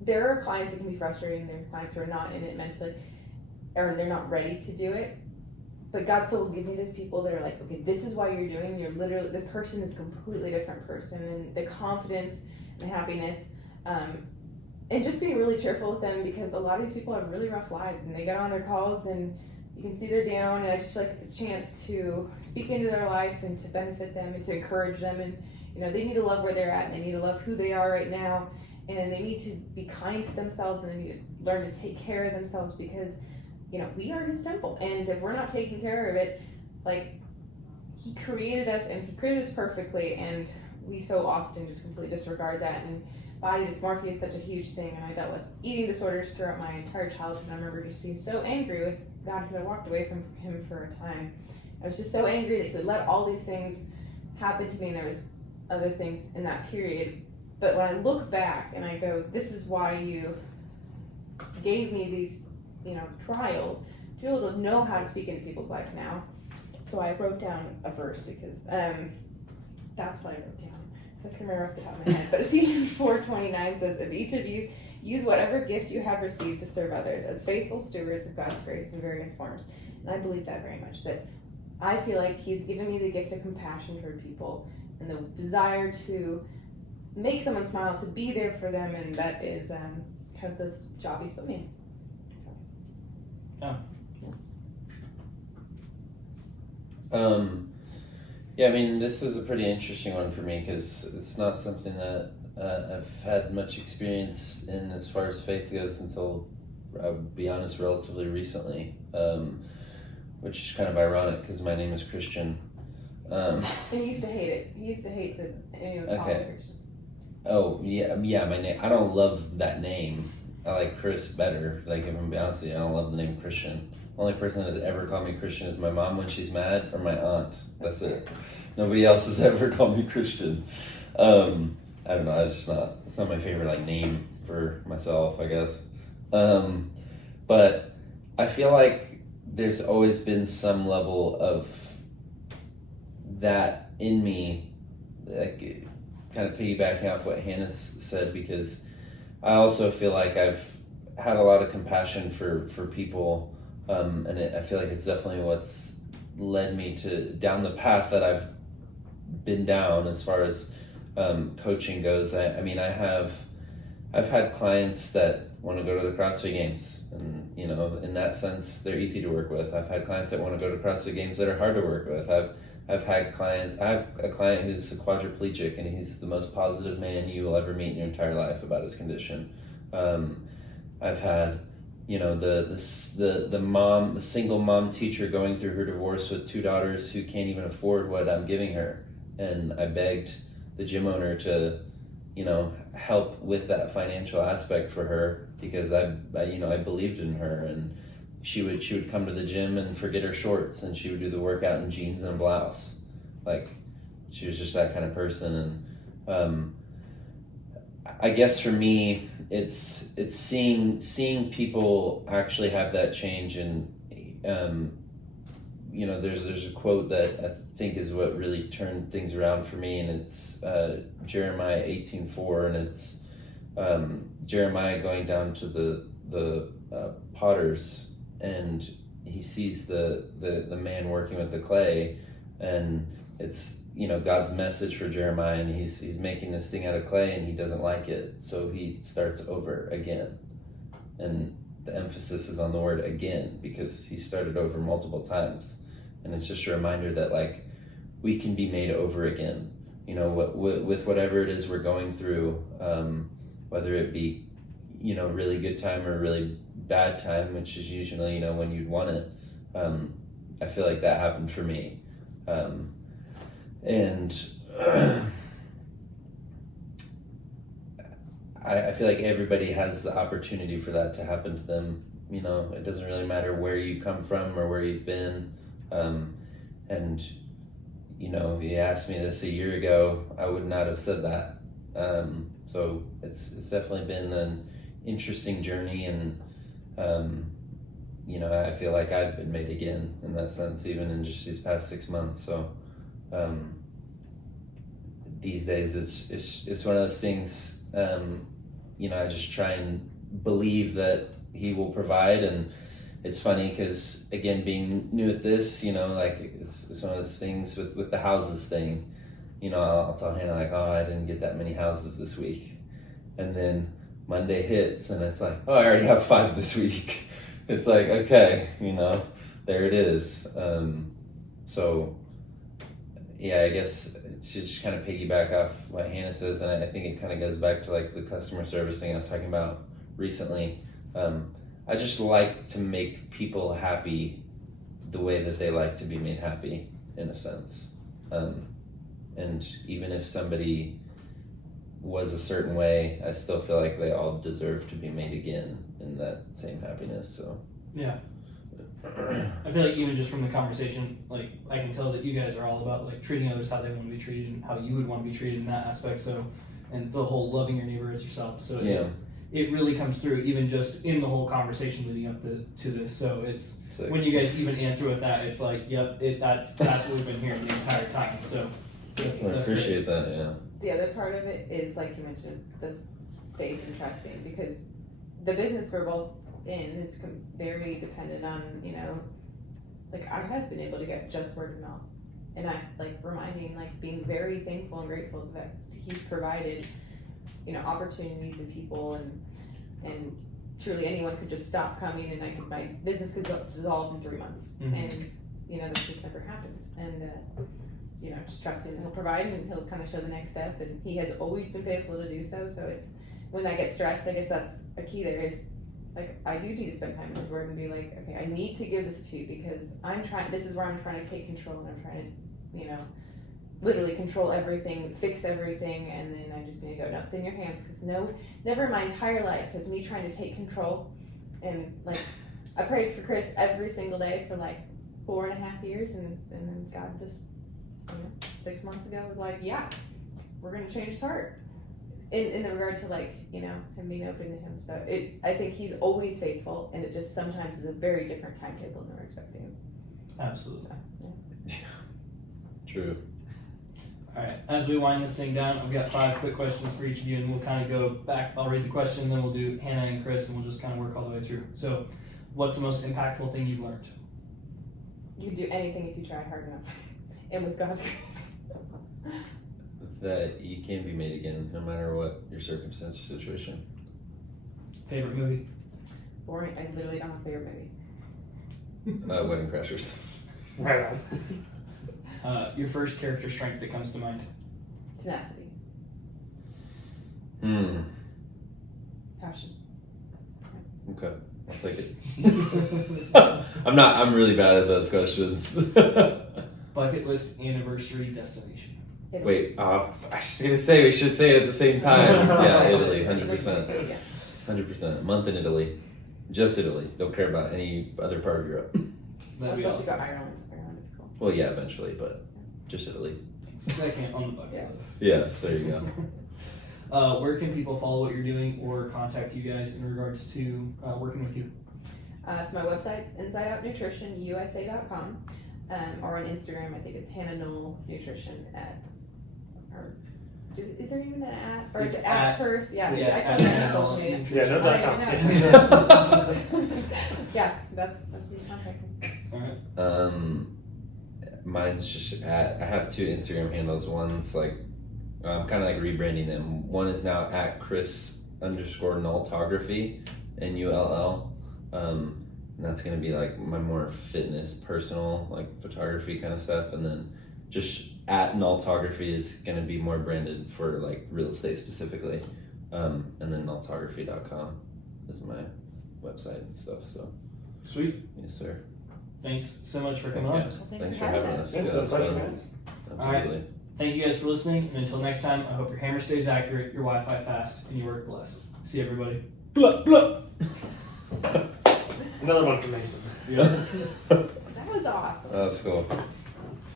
there are clients that can be frustrating. There are clients who are not in it mentally, or they're not ready to do it. But God still will give me these people that are like, okay, this is why you're doing. You're literally, this person is a completely different person, and the confidence and happiness, and just being really cheerful with them, because a lot of these people have really rough lives, and they get on their calls and you can see they're down, and I just feel like it's a chance to speak into their life and to benefit them and to encourage them. And they need to love where they're at, and they need to love who they are right now, and they need to be kind to themselves, and they need to learn to take care of themselves, because we are His temple, and if we're not taking care of it, like, He created us, and He created us perfectly, and we so often just completely disregard that. And body dysmorphia is such a huge thing, and I dealt with eating disorders throughout my entire childhood. And I remember just being so angry with God, because I walked away from Him for a time. I was just so angry that He would let all these things happen to me, and there was other things in that period. But when I look back and I go, this is why you gave me these trials, to be able to know how to speak into people's lives now. So I wrote down a verse, because that's what I wrote down. I can remember off the top of my head. But Ephesians 4:29 says, if each of you use whatever gift you have received to serve others as faithful stewards of God's grace in various forms. And I believe that very much, that I feel like He's given me the gift of compassion toward people, and the desire to make someone smile, to be there for them, and that is kind of this job He's put me in. Yeah, I mean, this is a pretty interesting one for me, because it's not something that I've had much experience in as far as faith goes until, I'll be honest, relatively recently, which is kind of ironic because my name is Christian. And he used to hate it. He used to hate the okay. Christian. Oh, yeah, my name. I don't love that name. I like Chris better. Like, if I'm being honest with you, I don't love the name Christian. Only person that has ever called me Christian is my mom when she's mad, or my aunt. That's it. Nobody else has ever called me Christian. I don't know. It's not my favorite name for myself, I guess. But I feel like there's always been some level of that in me, like, kind of piggybacking off what Hannah said, because I also feel like I've had a lot of compassion for people. I feel like it's definitely what's led me down the path that I've been down as far as coaching goes. I've had clients that want to go to the CrossFit Games, and in that sense they're easy to work with. I've had clients that want to go to CrossFit Games that are hard to work with. I have a client who's a quadriplegic, and he's the most positive man you will ever meet in your entire life about his condition. I've had the single mom teacher going through her divorce with two daughters who can't even afford what I'm giving her, and I begged the gym owner to help with that financial aspect for her, because I believed in her, and she would come to the gym and forget her shorts, and she would do the workout in jeans and a blouse. Like, she was just that kind of person. And I guess for me, it's seeing people actually have that change. And there's a quote that I think is what really turned things around for me, and it's Jeremiah 18:4, and it's Jeremiah going down to the potters, and he sees the man working with the clay, and it's God's message for Jeremiah, and he's making this thing out of clay, and he doesn't like it, so he starts over again, and the emphasis is on the word again because he started over multiple times, and it's just a reminder that like we can be made over again, with whatever it is we're going through, whether it be really good time or really bad time, which is usually when you'd want it. I feel like that happened for me, and I feel like everybody has the opportunity for that to happen to them. It doesn't really matter where you come from or where you've been, and if you asked me this a year ago, I would not have said that. So it's definitely been an interesting journey, and I feel like I've been made again in that sense, even in just these past 6 months. So these days it's one of those things. I just try and believe that He will provide, and it's funny because again, being new at this, it's one of those things with the houses thing. I'll tell Hannah like, oh, I didn't get that many houses this week, and then Monday hits and it's like, oh, I already have 5 this week. It's like, okay, there it is. So yeah, I guess to just kind of piggyback off what Hannah says, and I think it kind of goes back to like the customer service thing I was talking about recently. I just like to make people happy the way that they like to be made happy, in a sense. And even if somebody was a certain way, I still feel like they all deserve to be made again in that same happiness. So yeah, I feel like even just from the conversation, like I can tell that you guys are all about like treating others how they want to be treated and how you would want to be treated in that aspect. So, and the whole loving your neighbor as yourself. So yeah, it really comes through even just in the whole conversation leading up to this. So it's when you guys even answer with that, it's like, yep, that's what we've been hearing the entire time. So I appreciate that. Yeah. The other part of it is, like you mentioned, the faith and trusting, because the business we're both in is very dependent on, like I have been able to get just word of mouth, and I being very thankful and grateful that He's provided, opportunities and people, and truly anyone could just stop coming and my business could dissolve in 3 months, mm-hmm. and that's just never happened, and just trusting that He'll provide and He'll kind of show the next step, and He has always been faithful to do so. So it's when I get stressed, I guess that's a key there is, like, I do need to spend time in His Word and be like, okay, I need to give this to You because this is where I'm trying to take control, and I'm trying to, literally control everything, fix everything, and then I just need to go, no, it's in Your hands, because never in my entire life has me trying to take control, and like, I prayed for Chris every single day for like 4.5 years, and then God just, 6 months ago was like, yeah, we're going to change his heart. In the regard to him being open to Him. So I think He's always faithful, and it just sometimes is a very different timetable than we're expecting. Absolutely. So, yeah. True. All right, as we wind this thing down, I've got 5 quick questions for each of you, and we'll kind of go back. I'll read the question, then we'll do Hannah and Chris, and we'll just kind of work all the way through. So, what's the most impactful thing you've learned? You can do anything if you try hard enough, and with God's grace. That you can be made again, no matter what your circumstance or situation. Favorite movie? Boring. I literally don't have a favorite movie. Wedding Crashers. Right on. Your first character strength that comes to mind? Tenacity. Passion. Okay, I'll take it. I'm really bad at those questions. Bucket list, anniversary, destination. Wait, I was gonna say we should say it at the same time. Yeah, Italy, 100%. 100%. A month in Italy. Just Italy. Don't care about any other part of Europe. That'd be I'd love awesome. to go Ireland. Ireland would be cool. Well, yeah, eventually, but just Italy. Second on the bucket Yes. list. Yes, there you go. Where can people follow what you're doing or contact you guys in regards to working with you? So my website's insideoutnutritionusa.com, or on Instagram, I think it's Hannah Null Nutrition Is there even an at? Or is It's it at at- first? Yes, yeah, I totally at have social media. Yeah, no I dot don't com. even know. Yeah, that's the contact. Alright. Mine's just at. I have 2 Instagram handles. One's like I'm kind of like rebranding them. One is now at Chris_Nulltography, NULL. And that's gonna be like my more fitness, personal, like photography kind of stuff. And then just at Nulltography is gonna be more branded for like real estate specifically. And then nulltography.com is my website and stuff. So Sweet. yes, sir. Thanks so much for coming Yeah. on. Well, Thanks for having us. Thanks for the that's pleasure, fun. man. Absolutely. Thank you guys for listening, and until next time, I hope your hammer stays accurate, your Wi-Fi fast, and your work blessed. See everybody. Blah, blah. Another one from Mason. Yeah. That was awesome. That's cool.